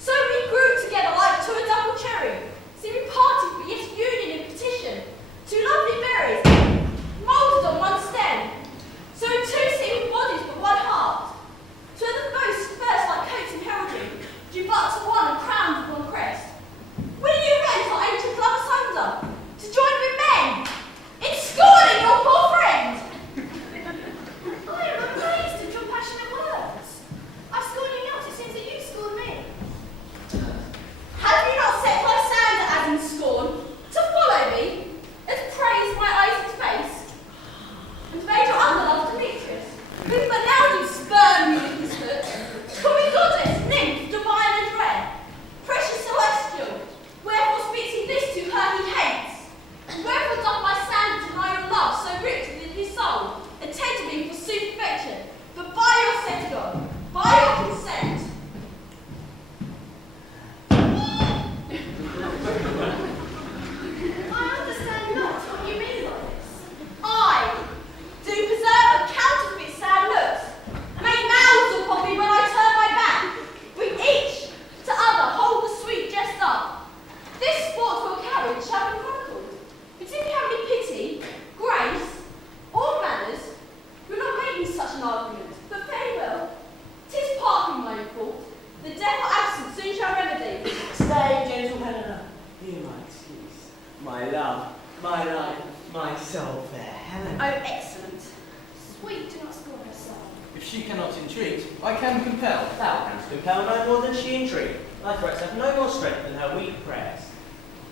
So we grew together like to a double cherry, seeming parted but yet union in petition. Two lovely berries, moulded on one stem, so in two seeming bodies but one heart. So the boast first like coats and heraldry, due but to one and crowned with one crest. Will you rent our ancient love asunder, to join with men, in scorning your poor friend? I am amazed at your passionate words. I scorn you not, it seems that you scorn me. Have you not set Lysander as in scorn, to follow me, and praise my Isaac's face, and made your underlove Demetrius, who but now do spurn you with his foot, call me goddess, nymph, divine and rare, precious celestial, wherefore speaks he this to her he hates, and wherefore doth Lysander deny your love so rich within his soul, and tender me for sooth affection, but by your sentiment, by your consent. I understand not what you mean by this. I do preserve a counterfeit sad looks, and make mouths upon me when I turn my back. We each to other hold the sweet jest up. This sport for courage shall be chronicled. But if you have any pity, grace, or manners, you're not making such an argument. But very well, 'tis partly my fault. The death or absence soon shall remedy. Stay, gentle Helena. Hear my excuse. My love, my life, my soul, fair Helena. Oh, excellent. Sweet, do not scorn her soul. If she cannot entreat, I can compel. Thou canst compel no more than she entreat. Thy threats have no more strength than her weak prayers.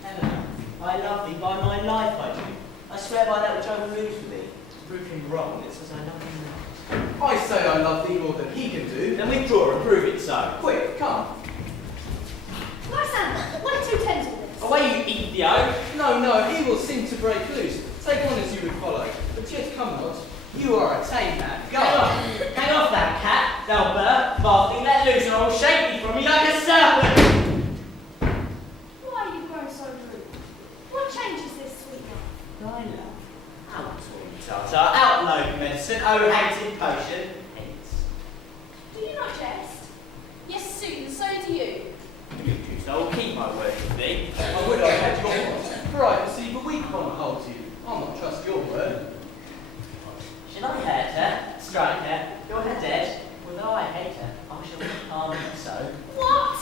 Helena, I love thee by my life, I do. I swear by that which I will lose for thee. To prove him wrong, it's as I love him not. I say I love thee more than he can do. Then withdraw and prove it so. Quick, come. Lysander, what are 2 tens of this? Away, you idiot! No, he will seem to break loose. Take on as you would follow. But yet come not. You are a tame man. Go. Hang off that cat, thou bird, Bartley, let loose or I'll shake thee from me like a serpent! Why are you grown so rude? What changes this sweet love? Thy love, out, Tartar, out, low medicine, oh, hated potion, hence. Do you not jest? Yes, Susan, so do you. You do so, I'll keep my word with thee. I would I had your word, for I perceive a weak one holds you. I'll not trust your word. Shall I hurt her, strike her, your her dead? Although I hate her, I shall not harm her so. What?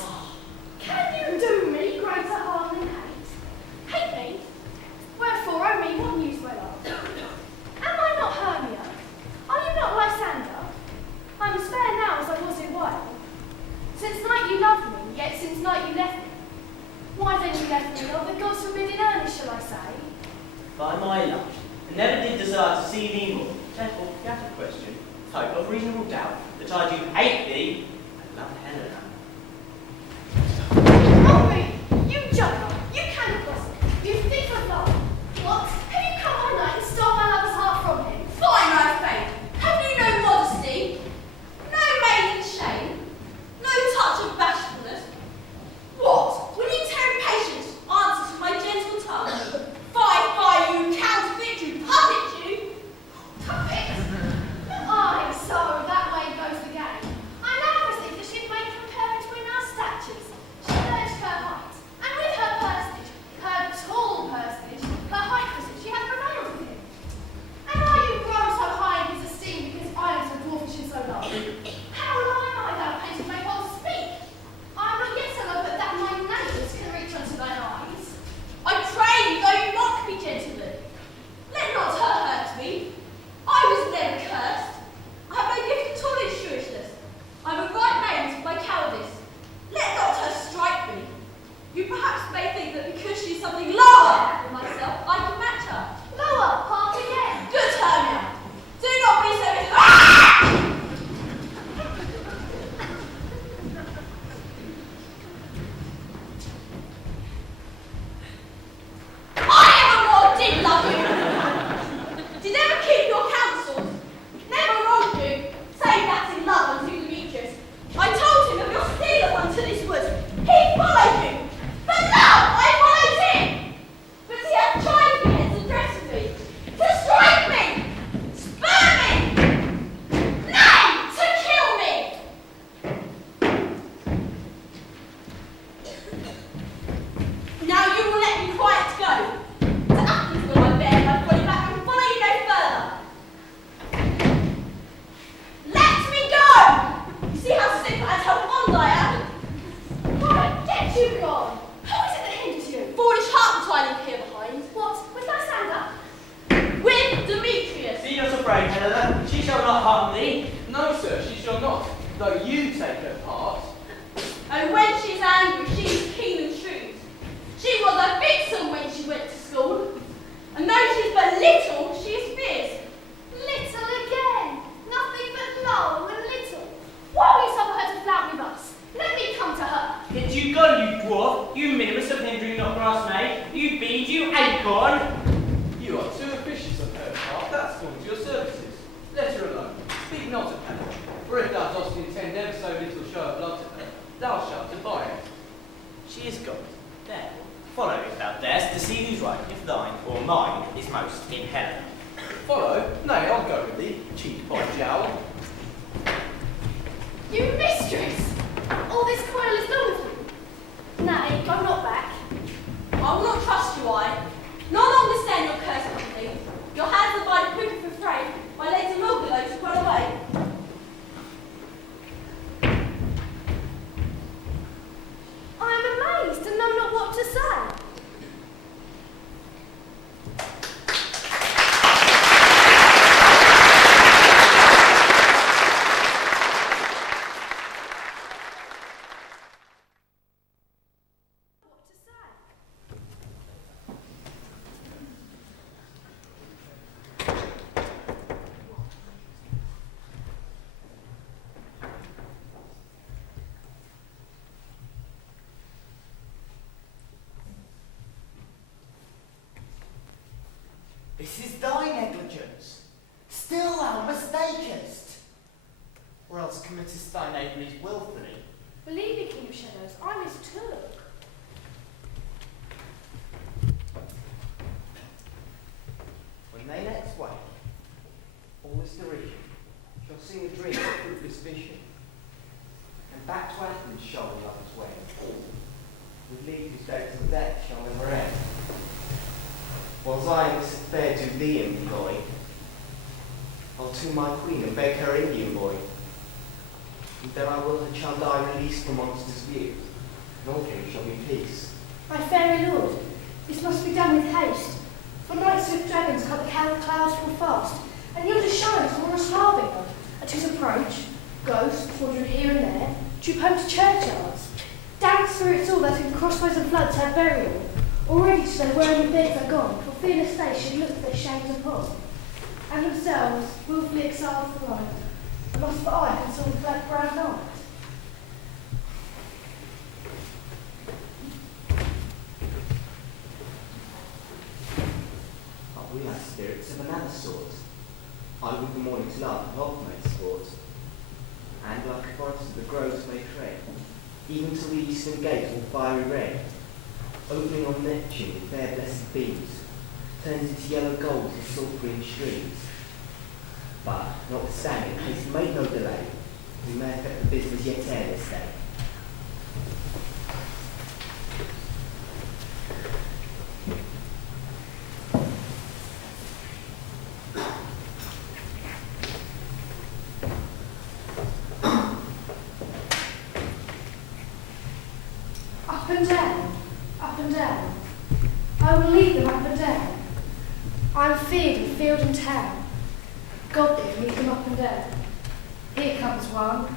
Can you do me greater harm than hate? Hate me? Wherefore, oh me, what news, my love? Am I not Hermia? Are you not Lysander? I am as fair now as I was in while. Since night you loved me, yet since night you left me. Why then you left me, or the gods forbid in earnest, shall I say? By my love, and never did desire to see thee more. Therefore, without a question, hope of reasonable doubt, that I do hate thee, and love Helena. Oh me, you juggler, you cannibals, you thief of love. What? Have you come one night and stole my lover's heart from him? Fine, my faith. Have you no modesty? No maiden shame? No touch of bashfulness? What? Will you tear impatience answer to my gentle tongue? Fight by you, counterfeit you, puppet you? Puppet! Aye, so that way goes the game. I now afraid, Helena. She shall not harm thee. No, sir, she shall not, though you take her part. And when she's angry, she's keen and shrewd. She was a vixen when she went to school. And though she's but little, she is fierce. Little again. Nothing but long and little. Why will you suffer her to flout me thus? Let me come to her. Get you gone, you dwarf, you minimus of hindering not grass maid, you bead, you acorn. You are too officious on her part, that's going to your services. Let her alone. Speak not of her, for if thou dost intend ever so little show of love to her, thou shalt abide. She is God. Therefore, follow if thou darest to see who's right, if thine or mine is most in Helena. Follow? Nay, I'll go with thee, cheek by jowl. You mistress! All this quarrel is done with you. Nay, I'm not back. I will not trust you, I. None understand your cursed company. Your hands are by quicker for fray, my legs are long below to run away. I am amazed and know not what to say. This is thy negligence. Still thou mistakest. Or else committest thy knaveries wilfully. Believe me, King of Shadows, I mistook. When they next wake, all this derision shall sing a dream of fruitless vision, and back to Athens shall the lovers wend, with leave whose days of death shall never end. Whiles I in this affair do thee employ, I'll to my queen and beg her Indian boy, and then I will her child die released from monsters' view, and all things shall be peace. My fairy lord, this must be done with haste, for night swift dragons cut the clouds full fast, and yonder shines Morris Harbinger. At his approach, ghosts, wandering here and there, troop home to churchyards. Damned spirits all that in crossbows and floods had burial, already to their wormy beds are gone, for fearless they should look their shames upon, and themselves wilfully exiled for life, and must but I console the black brown night. But we are spirits of another sort. I with the morning's love and love made sport, and like a forest of the groves may tread, even till the eastern gate all fiery red, opening on Neptune with fair blessed beams, turns its yellow gold to salt green streams. But, notwithstanding, haste made no delay, we may effect the business yet ere this day. Up and down, up and down. I will lead them up and down. I am feared in field and town. God give me them up and down. Here comes one.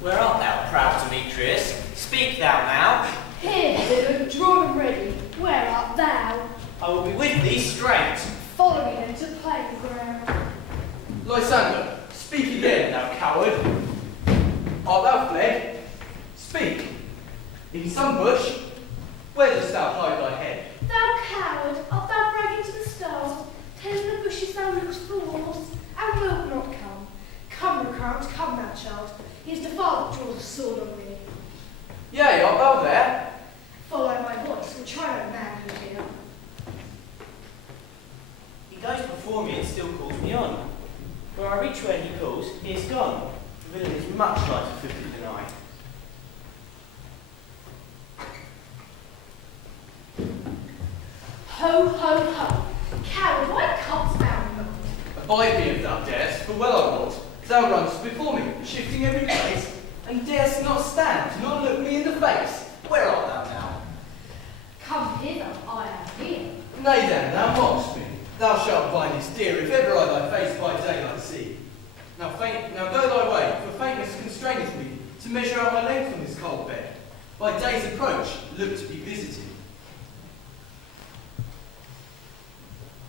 Where art thou, proud Demetrius? Speak thou now. Here, villain, drawn and ready. Where art thou? I will be with thee straight. Follow me then to the playing ground. Lysander, speak again, thou coward. Art thou fled? Speak. In some bush? Where dost thou hide thy head? Thou coward, art thou bragging to the stars, telling the bushes thou lookest for wars, and wilt not come? Come, recount, come, thou child. He is the father that draws a sword on me. Yea, art thou there? Follow my voice, and try no man who hear. He goes before me and still calls me on. Where I reach where he calls, he is gone. The villain is much lighter footed than I. Ho, ho, ho. Coward, why comest thou not? Abide me if thou darest, for well I wot, thou runnest before me, shifting every place, and darest not stand, nor look me in the face. Where art thou now? Come hither, I am here. Nay then, thou mockst me. Thou shalt find this dear if ever I thy face days by daylight see. Now go thy way, for faintness constraineth me to measure out my length on this cold bed. By day's approach, look to be visited.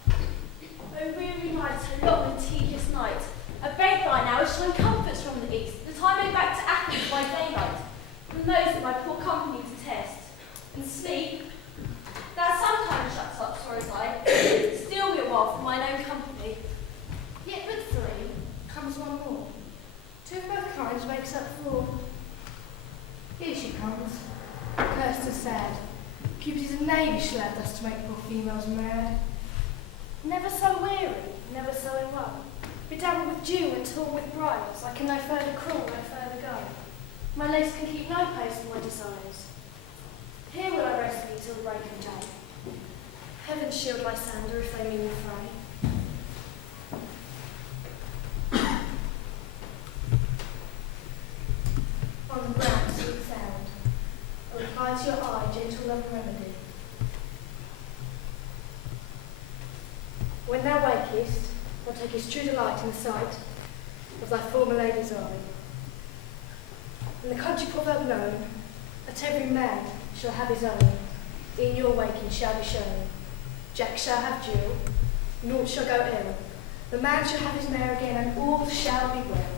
O weary night, O long and tedious night, abate thy now, as shine comforts from the east, that I may back to Athens by daylight, from those that my poor company detest. And sleep, that sometimes shuts up sorrow's eye, still be a while for mine own company. Yet but three comes one more. Two of both kinds makes up four. Here she comes, cursed and sad. Cupid's a knavish lad thus to make poor females mad. Never so weary, never so in love. Bedabbled with dew and torn with briars, I can no further crawl, no further go. My legs can keep no pace with my desires. Here will I rest me till break of day. Heaven shield Lysander if they mean the fray. On the ground, sweet sound. O apply to your eye, gentle love remedy. When thou wakest, thou takest true delight in the sight of thy former lady's eye. And the country proverb known, that every man shall have his own, in your waking shall be shown. Jack shall have Jill, naught shall go ill. The man shall have his mare again, and all shall be well.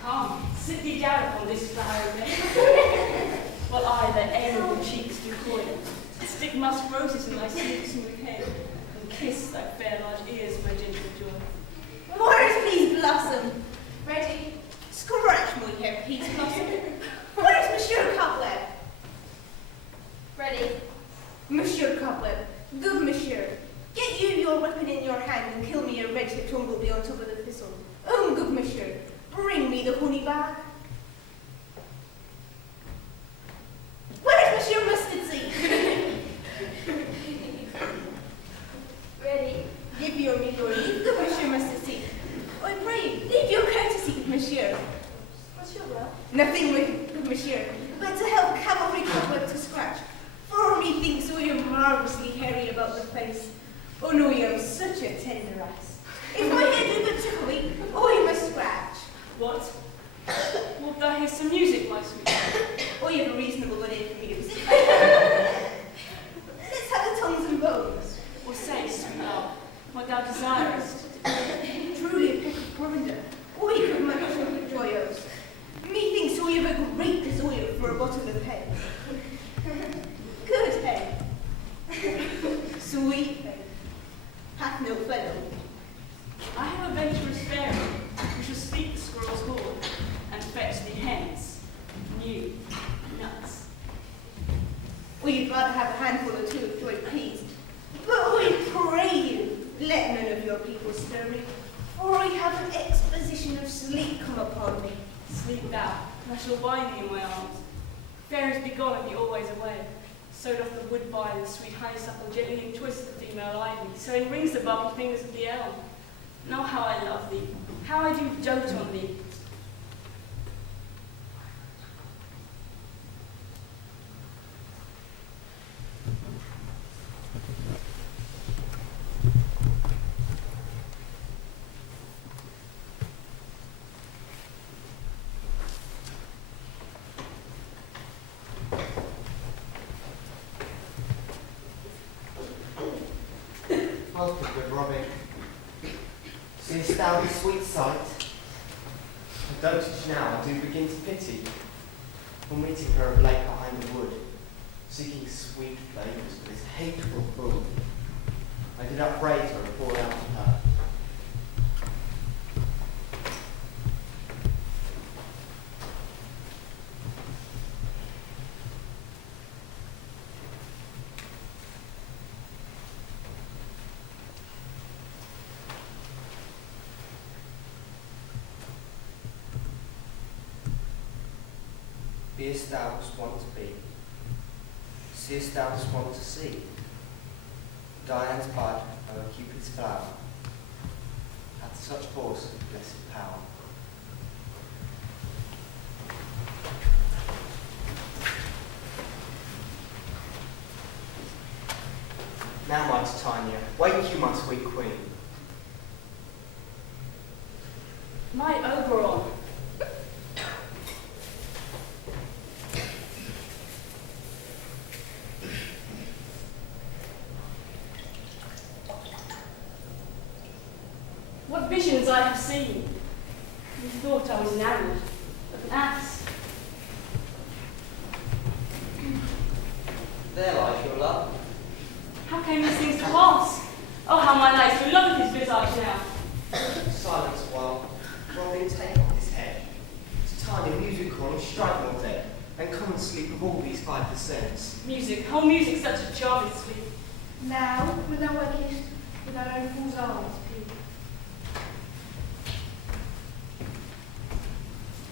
Come, sit thee down upon this flower bed, while I thy amiable cheeks do coil, stick musk roses in thy smooth head, and kiss thy fair large ears, my gentle joy. Where's Peas Blossom? Ready? Scratch my hair, Peas Blossom. Where's Monsieur Cobweb? Ready? Monsieur Cobweb, good Monsieur, get you your weapon in your hand and kill me a red-tipped humblebee on top of the thistle. Good Monsieur, bring me the honey bag. Where's Monsieur Mustard Seed? Ready? Give your me your leave, good Monsieur Mustard Seed. I pray you, leave your courtesy, Monsieur. What's your will? Nothing with good Monsieur, but to help cavalry Cobweb to scratch. For methinks we are marvellously hairy about the face. Oh no, you have such a tender eyes. If my head do but tickle me, oh, you must scratch. What? Wilt thou hear some music, my sweet? Oh, you have a reasonable good ear for music. Let's have the tongues and bones. Or say, sweet love, what thou desirest. Truly a pick of provender. Oh, you could much of joyos. Methinks oh, you have a great desire for a bottle of hay. Good hay. Sweet hay. Hath no fellow. I have a venturous fairy, who shall speak the squirrel's horn, and fetch thee hence new nuts. Or you'd rather have a handful or two of joy peas. But we pray you, let none of your people stir me, for I have an exposition of sleep come upon me. Sleep thou, and I shall bind thee in my arms. Fairies be gone and be always away. So doth the woodbine, the sweet honeysuckle, gently twist the female ivy, so it rings the bumpy fingers of the elm. Know how I love thee, how I do dote on thee. Halted, good Robin. Seest thou the sweet sight? A dotage now I do begin to pity, for meeting her of late behind the wood, seeking sweet flavours for this hateful fool. I did upbraid her and pour out to her. Be as thou wast wont to be. Seest thou this one to see? Dian's bud o'er Cupid's flower hath such force and blessed power. Now, my Titania, wake you, my sweet queen. My Oberon. What visions I have seen. Methought I was enamored of an ass. There lies your love. How came these things to pass? Oh, how my knights will love his visage now. Silence a while. Robin, take off this head. Titania, music hall and strike all day, and come and sleep with all these 5%. Music, oh music, such a charming sleep. Now, when thou wakest, with thine own fool's eyes, peep.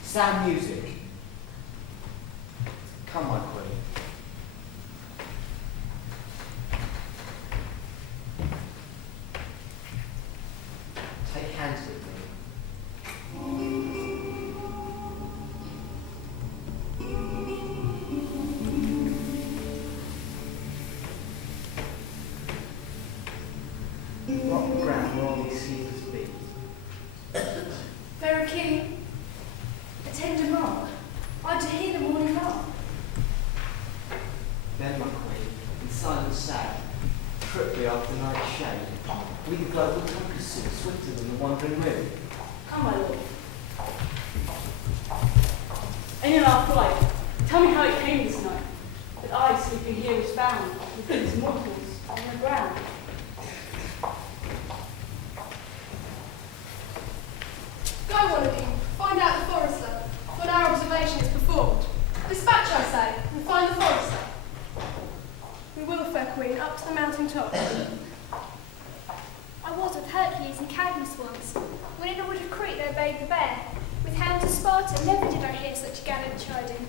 Sound music. Come, my queen. Take hands with me. Rock the ground where all these sleepers be. Fair king, a tender mark, I to hear the morning lark. Then, my queen, in silence sad, quickly after night's shade, we the global compass soon swifter than the wandering moon. Come, my lord. In our flight, tell me how it came this night, that I, sleeping here, was found with these mortals on the ground. Go, one of you, find out the forester, when our observation is performed. Dispatch, I say, and find the forester. We will, fair queen, up to the mountain top. I was with Hercules and Cadmus once, when in a wood of Crete there bayed the bear. With hounds of Sparta never did I hear such gallant chiding.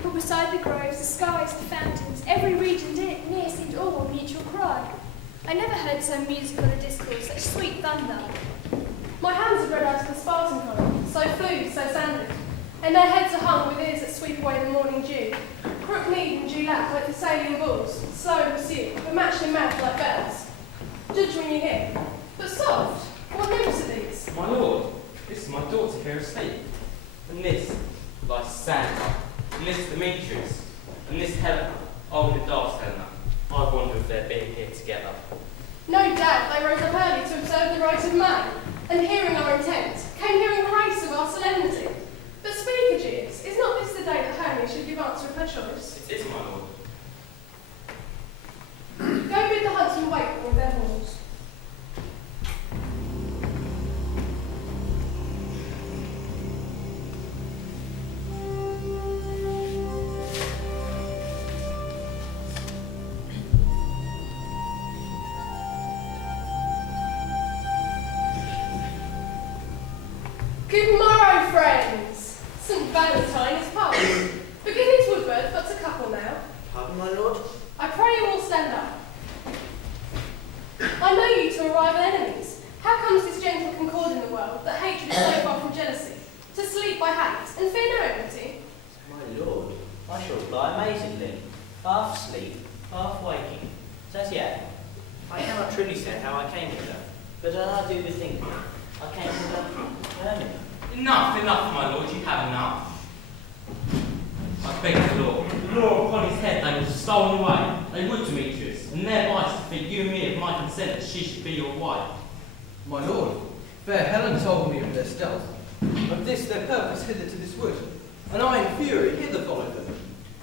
For beside the groves, the skies, the fountains, every region near seemed all one mutual cry. I never heard so musical a discourse, such sweet thunder. My hands are read out of the Spartan colour, so flued, so sanded, and their heads are hung with ears that sweep away the morning dew. Crook kneed and dew lapped like the sailing bulls, slow pursuit, but matched in mouth like bells. Judge when you hear. But soft, what nymphs are these? My lord, this is my daughter here asleep. And this lies Santa, and this Demetrius, and this Helena. Oh, the dark Helena. I wonder if they're being here together. No doubt they rose up early to observe the rite of May, and hearing our intent, came here in grace of our solemnity. But speak, Aegeus, is not this the day that Hermia should give answer of her choice? It is, my lord. Go bid the huntsmen wake with their horns. Good morrow, friends! St. Valentine is past. Beginnings Woodward, but a couple now. Pardon, my lord? I pray you all stand up. I know you to arrive enemies. How comes this gentle concord in the world, that hatred is so far from jealousy, to sleep by habit and fear no enmity? My lord, I shall reply amazingly. Half sleep, half waking. So as yet, I cannot truly say how I came hither, but as I do bethink me, I came hither Hermia. Enough, enough, my lord, you have enough. I beg the law. The law upon his head they would have stolen away. They would, Demetrius, and thereby to defeat you and me of my consent that she should be your wife. My lord, fair Helen told me of their stealth, of this their purpose hither to this wood, and I in fury hither followed them.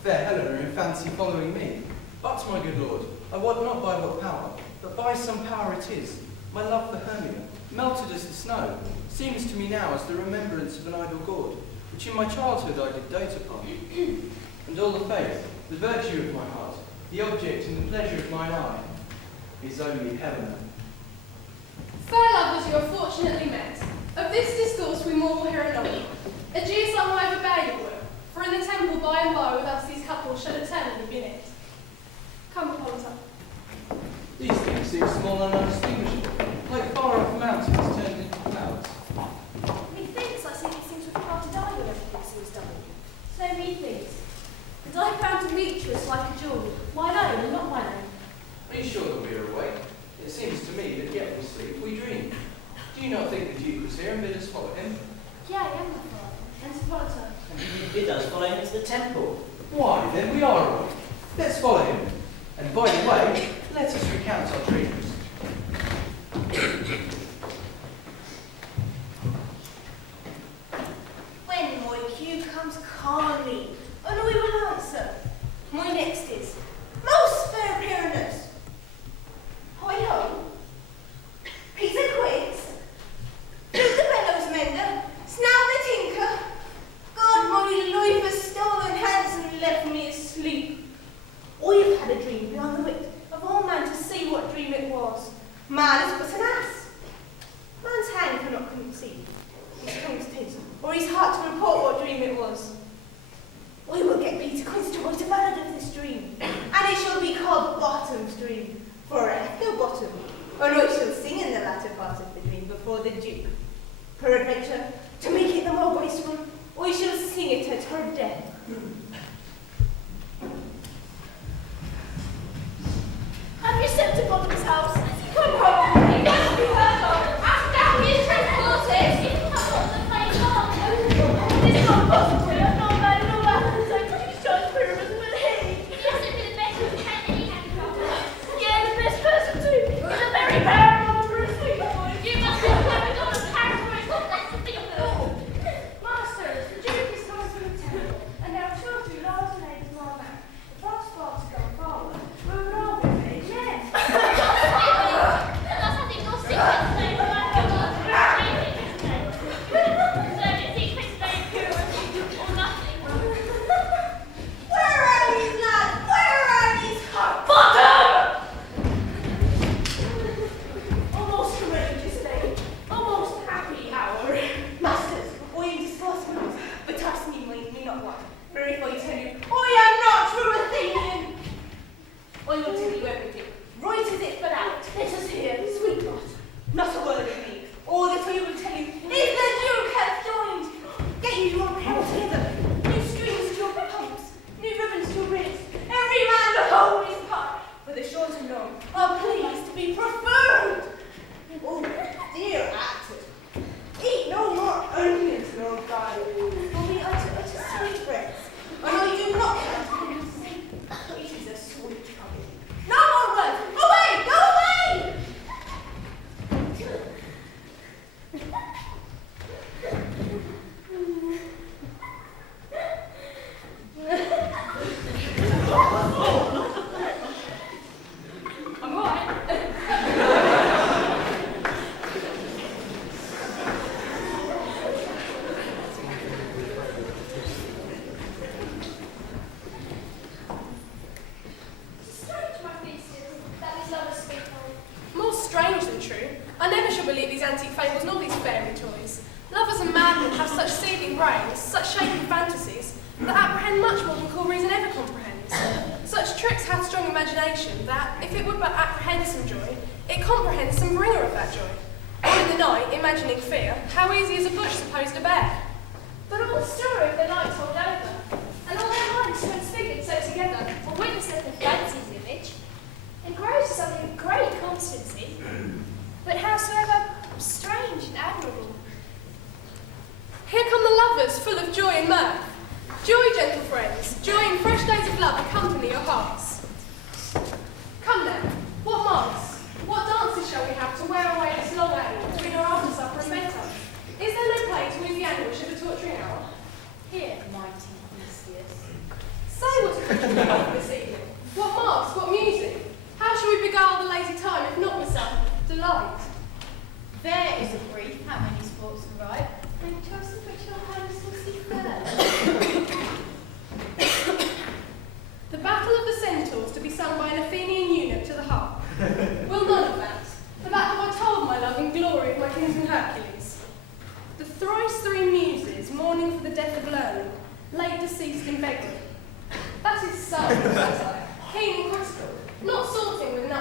Fair Helen are in fancy following me. But, my good lord, I wot not by what power, but by some power it is. My love for Hermia, melted as the snow, seems to me now as the remembrance of an idle gaud, which in my childhood I did dote upon. And all the faith, the virtue of my heart, the object and the pleasure of mine eye, is only Helena. Fair lovers, you are fortunately met. Of this discourse we more will hear anon. Aegeus, I will bear your will, for in the temple by and by with us these couples shall eternally be knit. Come, Potter. These things seem small and undistinguishable, like far-off mountains turned into clouds. Methinks I see these things with parted eye when everything seems double. So methinks. And I found Demetrius like a jewel, mine own and not mine own. Are you sure that we are awake? It seems to me that yet we sleep, we dream. Do you not think the Duke was here and bid us follow him? Yeah, I am my father. And to Potter. And he bid us follow him to the temple. Why, then we are awake. Let's follow him. And by the way, let us recount our dreams. When my cue comes calmly, and I will answer. My next is, most fair Pyrenees. Hi-ho. Peter Quiggs. Do the bellows mender. Snout the tinker. God, my life has stolen hands and left me asleep. I've had a dream beyond the wit of all man to see what dream it was. Man is but an ass. Man's hand cannot conceive, his tongue's taste, or his heart to report what dream it was. We will get Peter Quince to write a ballad of this dream, and it shall be called Bottom's Dream, for it hath no bottom, and I shall sing in the latter part of the dream before the Duke. Peradventure, to make it the more graceful, I shall sing it at her death. Have you sent to Bottom's house? Come home! He must be heard of! Ask down his transported! He can come on the place on! It's not possible! No man, no man, so please John Pyramus will he! He hasn't been the best lieutenant he had come to. Yeah, the best person too! He's a very bad one for a sweet boy! You must have never got a paraphrase of that to think of. Masters, the Duke is coming from the temple, and there are two or three large ladies of our man. The first part to go forward, we would all be made men. That's something more secret today, but I don't know what to say today. So it's secret today, purity or nothing. Where are these lads? Where are these hearts? Almost courageous day, almost happy hour. Masters, I am disgusted, but trust me, mind me not one. For if I tell you, I am not true Athenian, I will tell you everything, right as it fell out. Let us hear, sweetheart. Not a word of me. All that I will tell you is the Duke hath joined. Get you your hair together. New strings to your pumps, new ribbons to your wrists. Every man to hold his part. For the short and long are pleased to be preferred. Oh, dear actor. Eat no more onions, nor garlic, for we utter sweet breaths, and I do not count them. It is a sweet trouble. No more words! Away! Go away! I'm alright. Strange, my thesis, that these lovers speak of. More strange than true. I never shall believe these antique fables nor these fairy toys. Lovers and madmen have such seething brains, such shaky fantasies, that apprehend much more than cool reason ever comprehends. Such tricks hath strong imagination that, if it would but apprehend some joy, it comprehends some bringer of that joy. All in the night, imagining fear, how easy is a bush supposed to bear? But all the story of the night told over, and all their minds transfigured so together, or witness of the fancy's image, and grows to something of great constancy, but howsoever strange and admirable. Here come the lovers, full of joy and mirth. Joy, gentle friends, joy in fresh days of love accompany your hearts. Come then, what masks, what dances shall we have to wear away this long hour between our after supper and bedtime? Is there no play to ease the anguish of a torturing hour? Here, mighty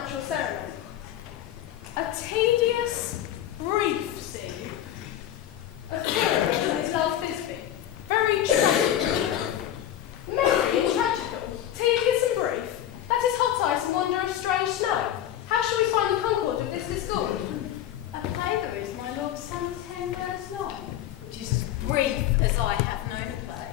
natural ceremony. A tedious, brief scene of hero and his love Thisbe. Very tragic. Merry and tragical, tedious and brief. That is hot ice and wonder of strange snow. How shall we find the concord of this discord? A play there is, my lord, some 10 words long, which is as brief as I have known a play.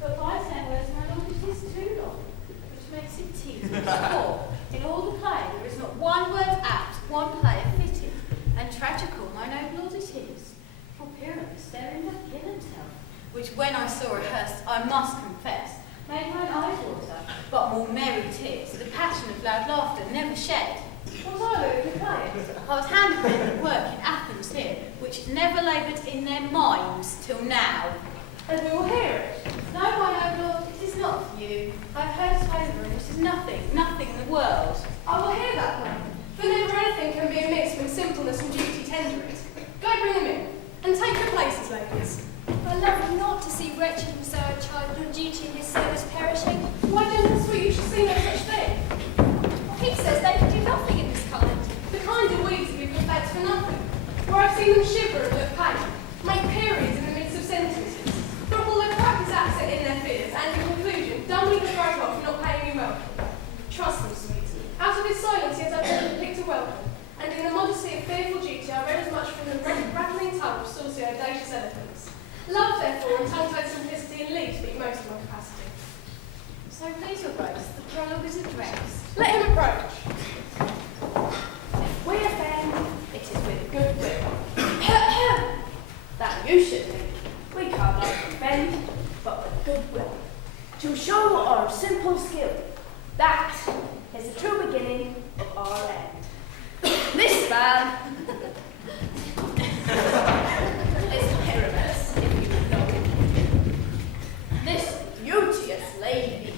But by 10 words, my lord, it is too long, which makes it tedious. For in all the play there is not one word apt, one player fitted, and tragical, my noble lord, it is. For Pyrrhus there in the hill and tell, which when I saw rehearsed, I must confess, made mine eye water, but more merry tears, the passion of loud laughter never shed. What are they in the play? I was handed at work in Athens here, which never laboured in their minds till now. And we will hear it. No, my noble lord, it is not for you. I've heard it over, and it is nothing in the world. I will hear that now. For never anything can be amiss when simpleness and duty tender it. Go bring them in, and take your places, ladies. I love him not to see wretched and so a child, your duty in his service perishing. Why, gentlemen, sweet, you should see no such thing. He says they can do nothing in this kind. The kind of weeds give good thanks for nothing. Where I've seen them shiver and look pain, make periods in the midst of sentences, drop all their practice accent in their fears, and in conclusion, dumbly throw off for not paying me welcome. Trust them, sweet. Out of his silence, yet I've heard depict a welcome, and in the modesty of fearful duty, I read as much from the rattling tongue of saucy audacious eloquence. Love, therefore, and tongue-tied simplicity and leave speak most of my capacity. So please your grace, the prologue is addressed. Let him approach. We offend, it is with good will. That you should think. We cannot offend, but with good will. To show our simple skill, that is the true beginning of our end. This man is Pyramus, if you know him. This beauteous lady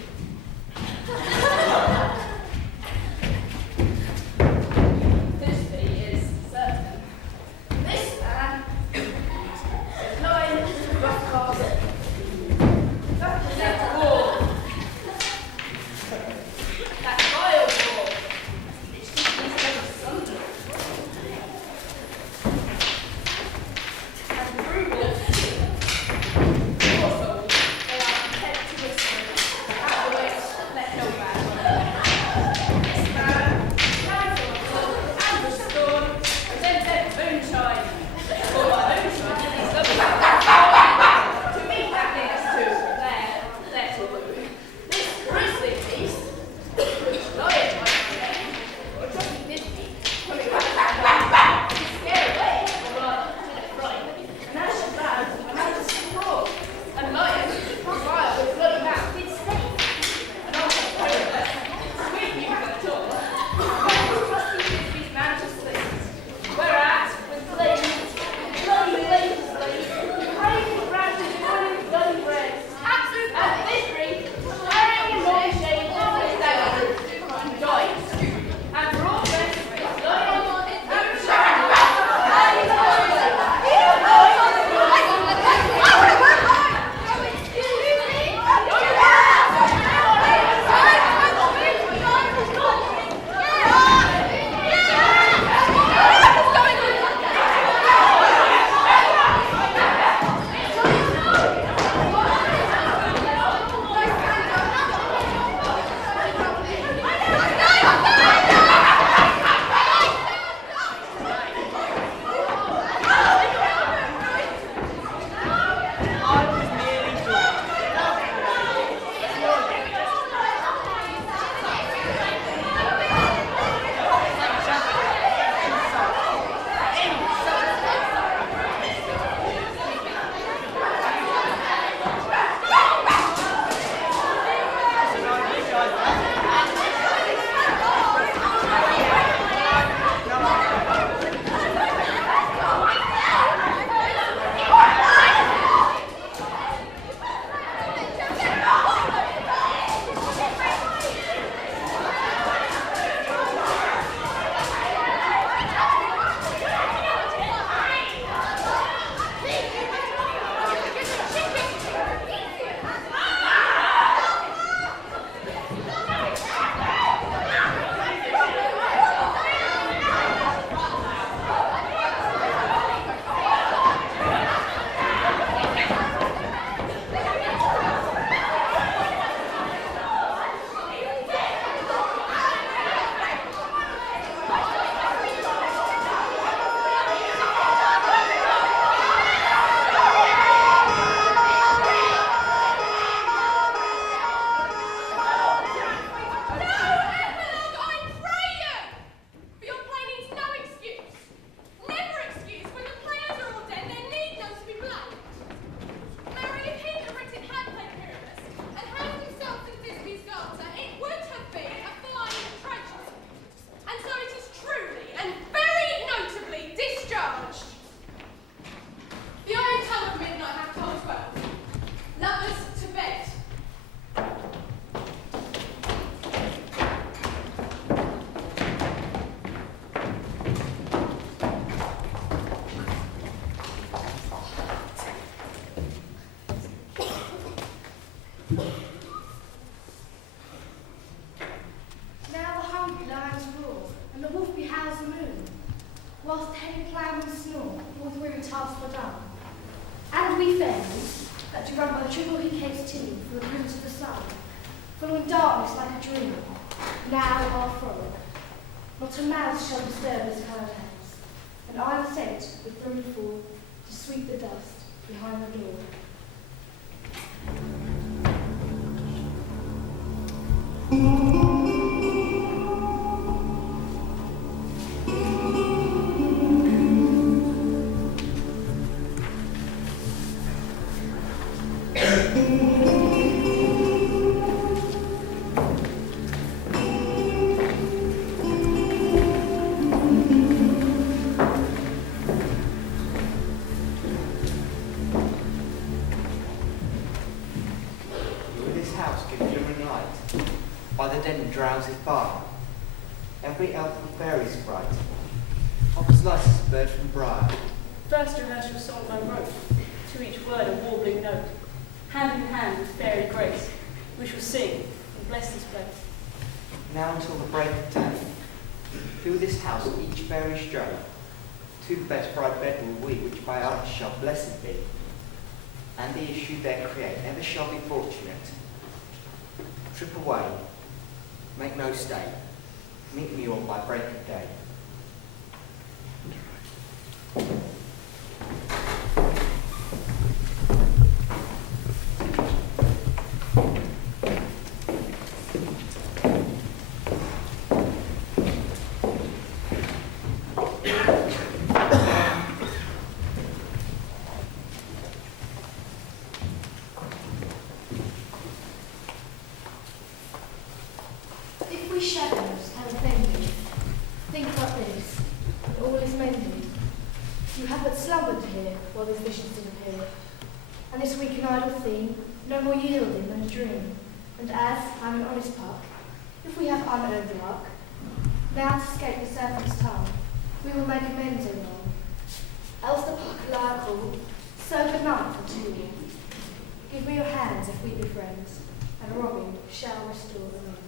whilst heavy ploughman snore, all the weary tasks were done. And we fairies, that do run by the triple Cape's team for the roots of the sun, following darkness like a dream, now are frolic. Not a mouse shall disturb this cloud house, and I am sent with brimful to sweep the dust behind the door. Drowsy fire. Every elf and fairy sprite offers light as a bird from briar. First rehearse your song I wrote, to each word a warbling note, hand in hand with fairy grace, we shall sing and bless this place. Now until the break of day, through this house each fairy stray, to the best bride bed will we, which by us shall blessed be, and the issue there create ever shall be fortunate. Trip away, make no stay, meet me all by break of day. No more yielding than a dream, and as I'm an honest puck, if we have unearned luck, now to escape the serpent's tongue, we will make amends in wrong. Else the puck lie called, so good night unto you. Give me your hands if we be friends, and Robin shall restore the means.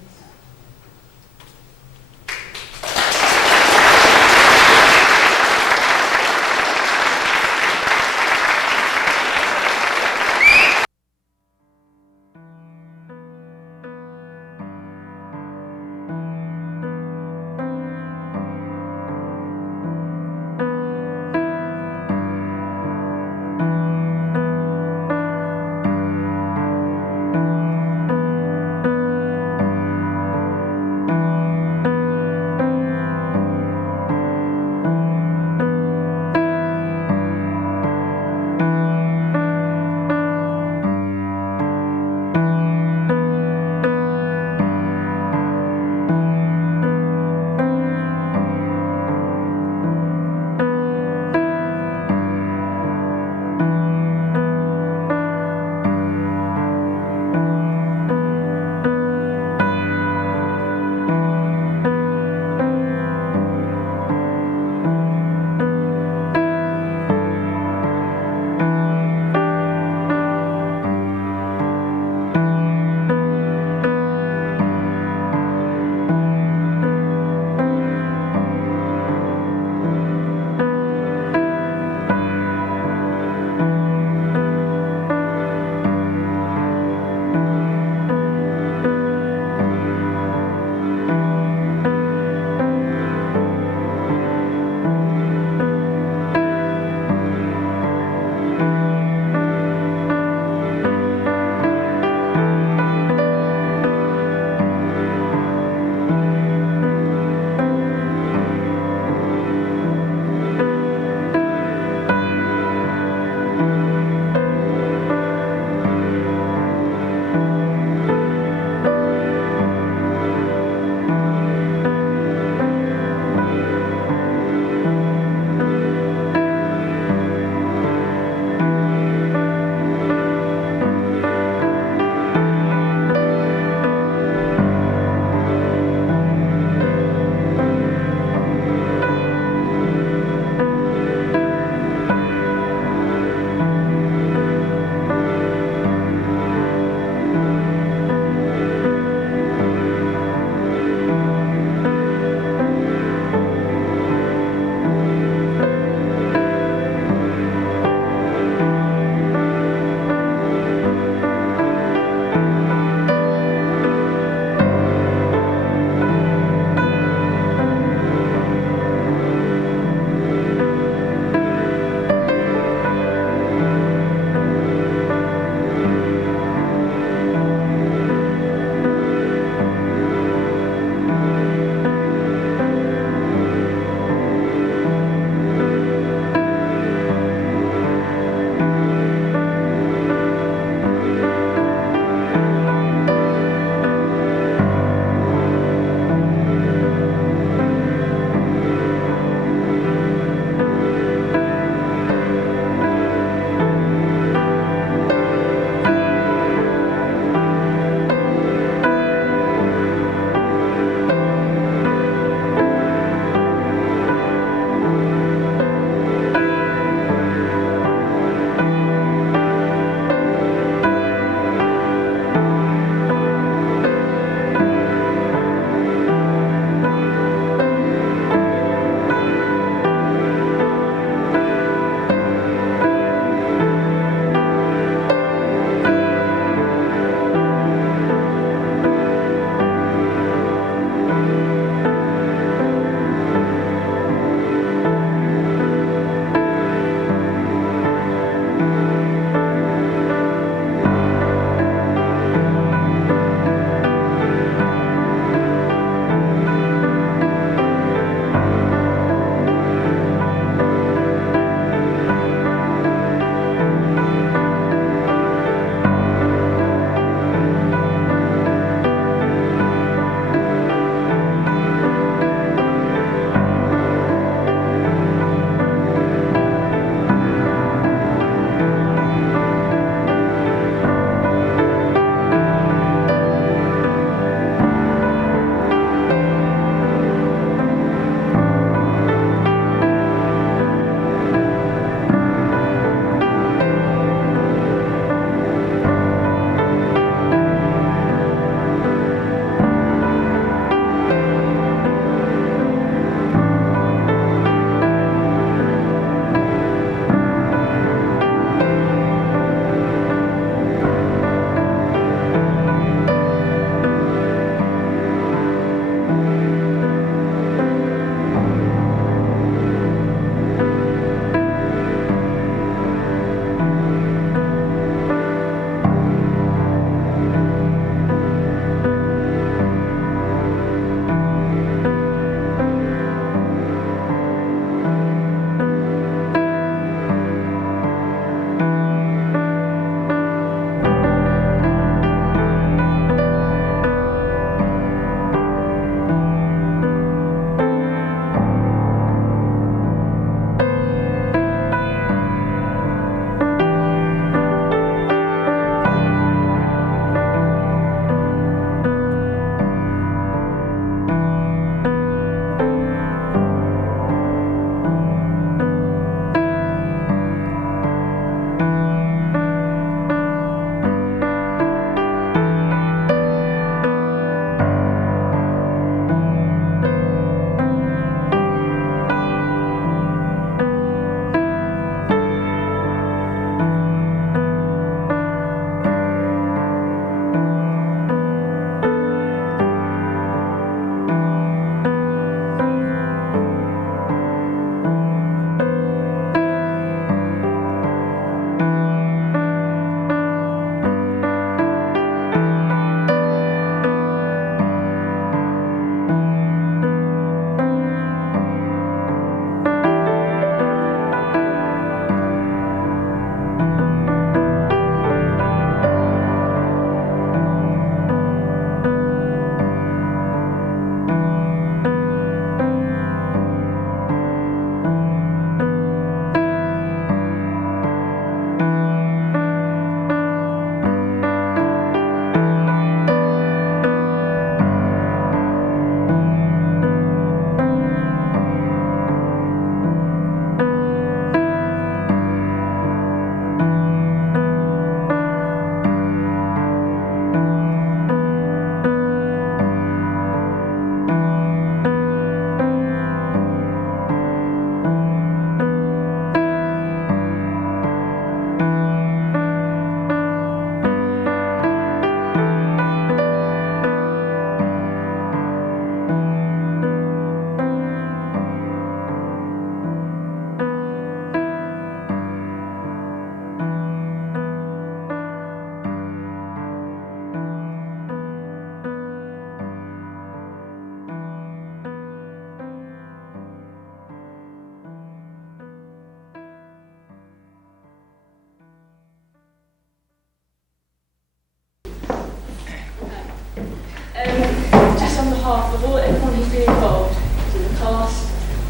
behalf of everyone who's been involved, so the cast,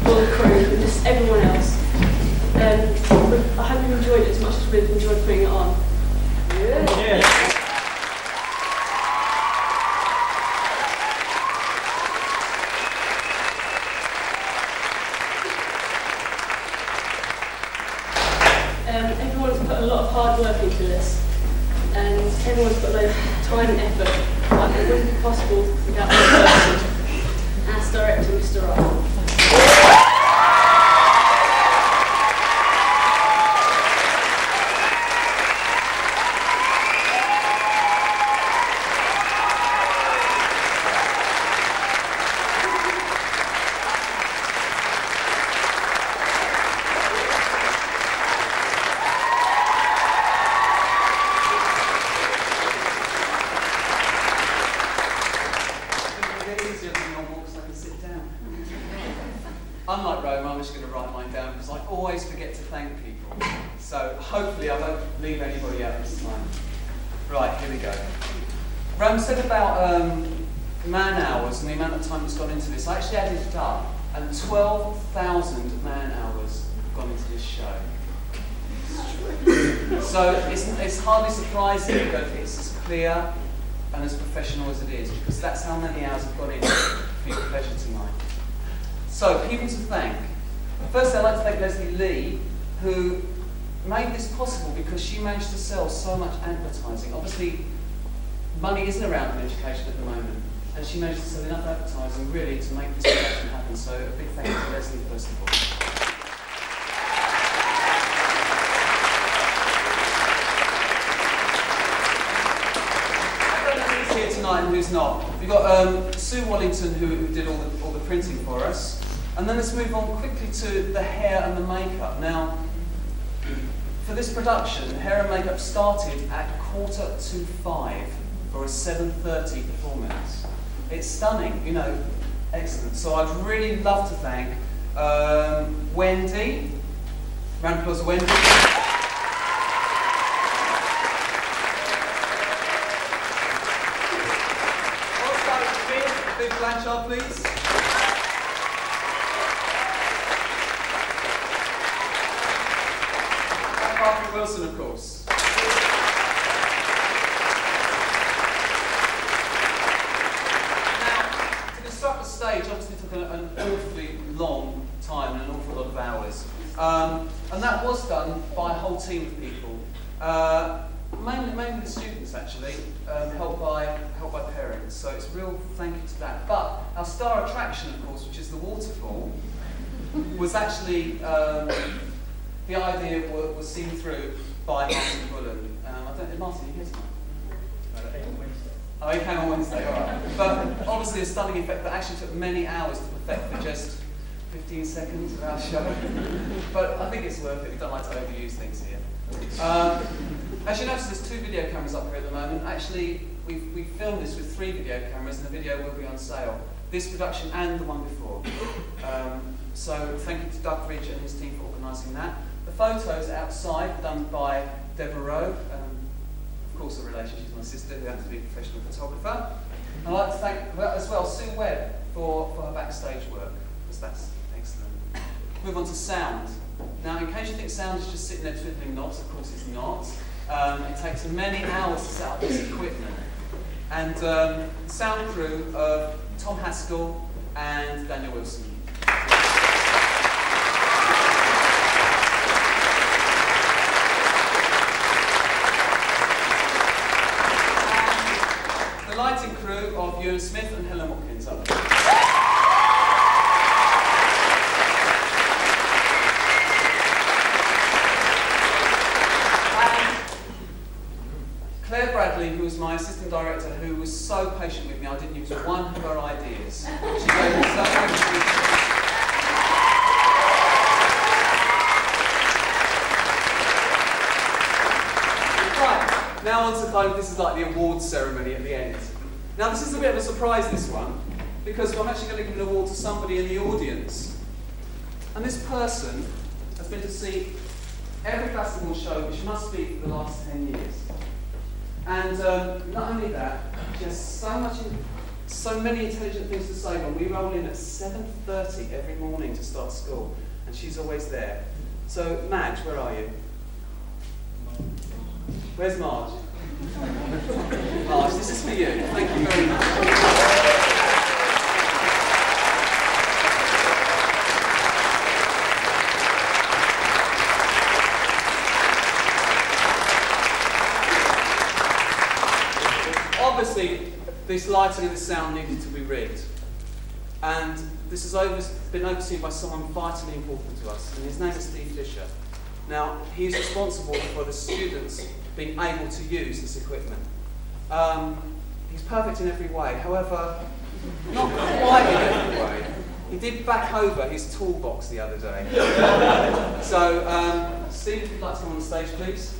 all the crew, and just everyone else. I hope you've enjoyed it as much as we've enjoyed putting it on. Everyone's put a lot of hard work into this, and everyone's put a lot of time and effort, but it wouldn't be possible without one person, as director, Mr. Wright. Unlike Rome, I'm just going to write mine down because I always forget to thank people. So hopefully I won't leave anybody out this time. Right, here we go. Rome said about man hours and the amount of time that's gone into this. I actually added it up, and 12,000 man hours have gone into this show. So it's hardly surprising that it's as clear and as professional as it is, because that's how many hours have gone in for your pleasure tonight. So, people to thank. First, I'd like to thank Leslie Lee, who made this possible because she managed to sell so much advertising. Obviously, money isn't around in education at the moment, and she managed to sell enough advertising really to make this production happen. So, a big thank you to Leslie first of all. I don't know who's here tonight and who's not. We've got Sue Wallington who did all the printing for us. And then let's move on quickly to the hair and the makeup. Now, for this production, hair and makeup started at 4:45 for a 7:30 performance. It's stunning, you know, excellent. So I'd really love to thank Wendy. Round of applause, Wendy. Also, big Blanchard, please. Wilson, of course. Now, to construct the stage obviously took an awfully long time and an awful lot of hours. And that was done by a whole team of people. Mainly the students, actually, helped by parents. So it's a real thank you to that. But our star attraction, of course, which is the waterfall, was actually... the idea was seen through by Martin Bullen. I don't know, Martin, are you here tonight? Oh, he came on Wednesday, all right. But obviously a stunning effect that actually took many hours to perfect for just 15 seconds of our show. But I think it's worth it. We don't like to overuse things here. As you notice, there's 2 video cameras up here at the moment. Actually, we filmed this with 3 video cameras, and the video will be on sale. This production and the one before. So thank you to Doug Ridge and his team for organising that. The photos outside were done by Deborah Rowe, of course a relation, she's my sister, who happens to be a professional photographer. And I'd like to thank as well Sue Webb for her backstage work, because that's excellent. Move on to sound. Now, in case you think sound is just sitting there twiddling knobs, of course it's not. It takes many hours to set up this equipment. And the sound crew of Tom Haskell and Daniel Wilson. Lighting crew of Ewan Smith and Helen Watkins up there. And Claire Bradley, who was my assistant director, who was so patient with me, I didn't use one of her ideas. She gave me so much. Now on to kind of, this is like the awards ceremony at the end. Now this is a bit of a surprise, this one, because I'm actually going to give an award to somebody in the audience. And this person has been to see every Bassingbourn show, which must be for the last 10 years. And not only that, she has so much So many intelligent things to say when we roll in at 7:30 every morning to start school, and she's always there. So, Madge, where are you? Where's Marge? Marge, this is for you. Thank you very much. Obviously, this lighting and this sound needed to be rigged. And this has been overseen by someone vitally important to us, and his name is Steve Fisher. Now, he's responsible for the students being able to use this equipment. He's perfect in every way, however, not quite in every way. He did back over his toolbox the other day. So, Steve, if you'd like to come on the stage, please.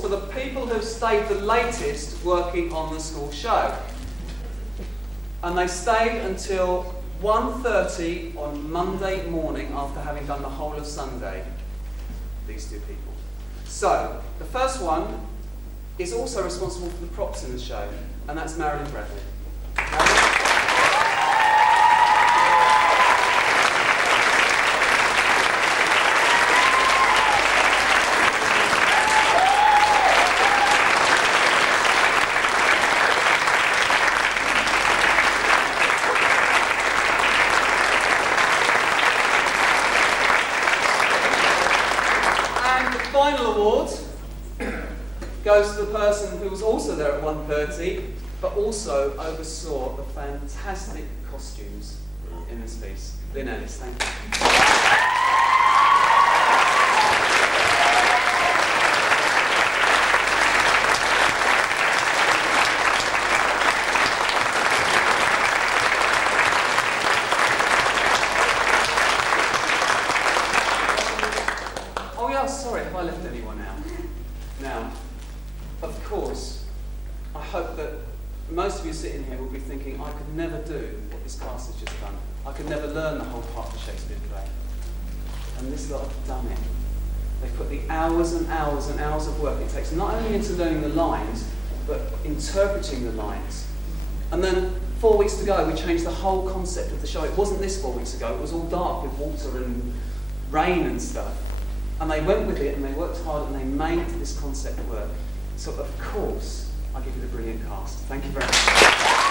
For the people who've stayed the latest working on the school show. And they stayed until 1:30 on Monday morning after having done the whole of Sunday. These two people. So, the first one is also responsible for the props in the show, and that's Marilyn Bradley. Final award goes to the person who was also there at 1:30, but also oversaw the fantastic costumes in this piece. Lynn Ellis, thank you. Sorry, have I left anyone out? Now, of course, I hope that most of you sitting here will be thinking, I could never do what this class has just done. I could never learn the whole part of the Shakespeare play. And this lot have done it. They've put the hours and hours and hours of work it takes, not only into learning the lines, but interpreting the lines. And then 4 weeks ago, we changed the whole concept of the show. It wasn't this 4 weeks ago, it was all dark with water and rain and stuff. And they went with it and they worked hard and they made this concept work. So of course, I give you the brilliant cast. Thank you very much.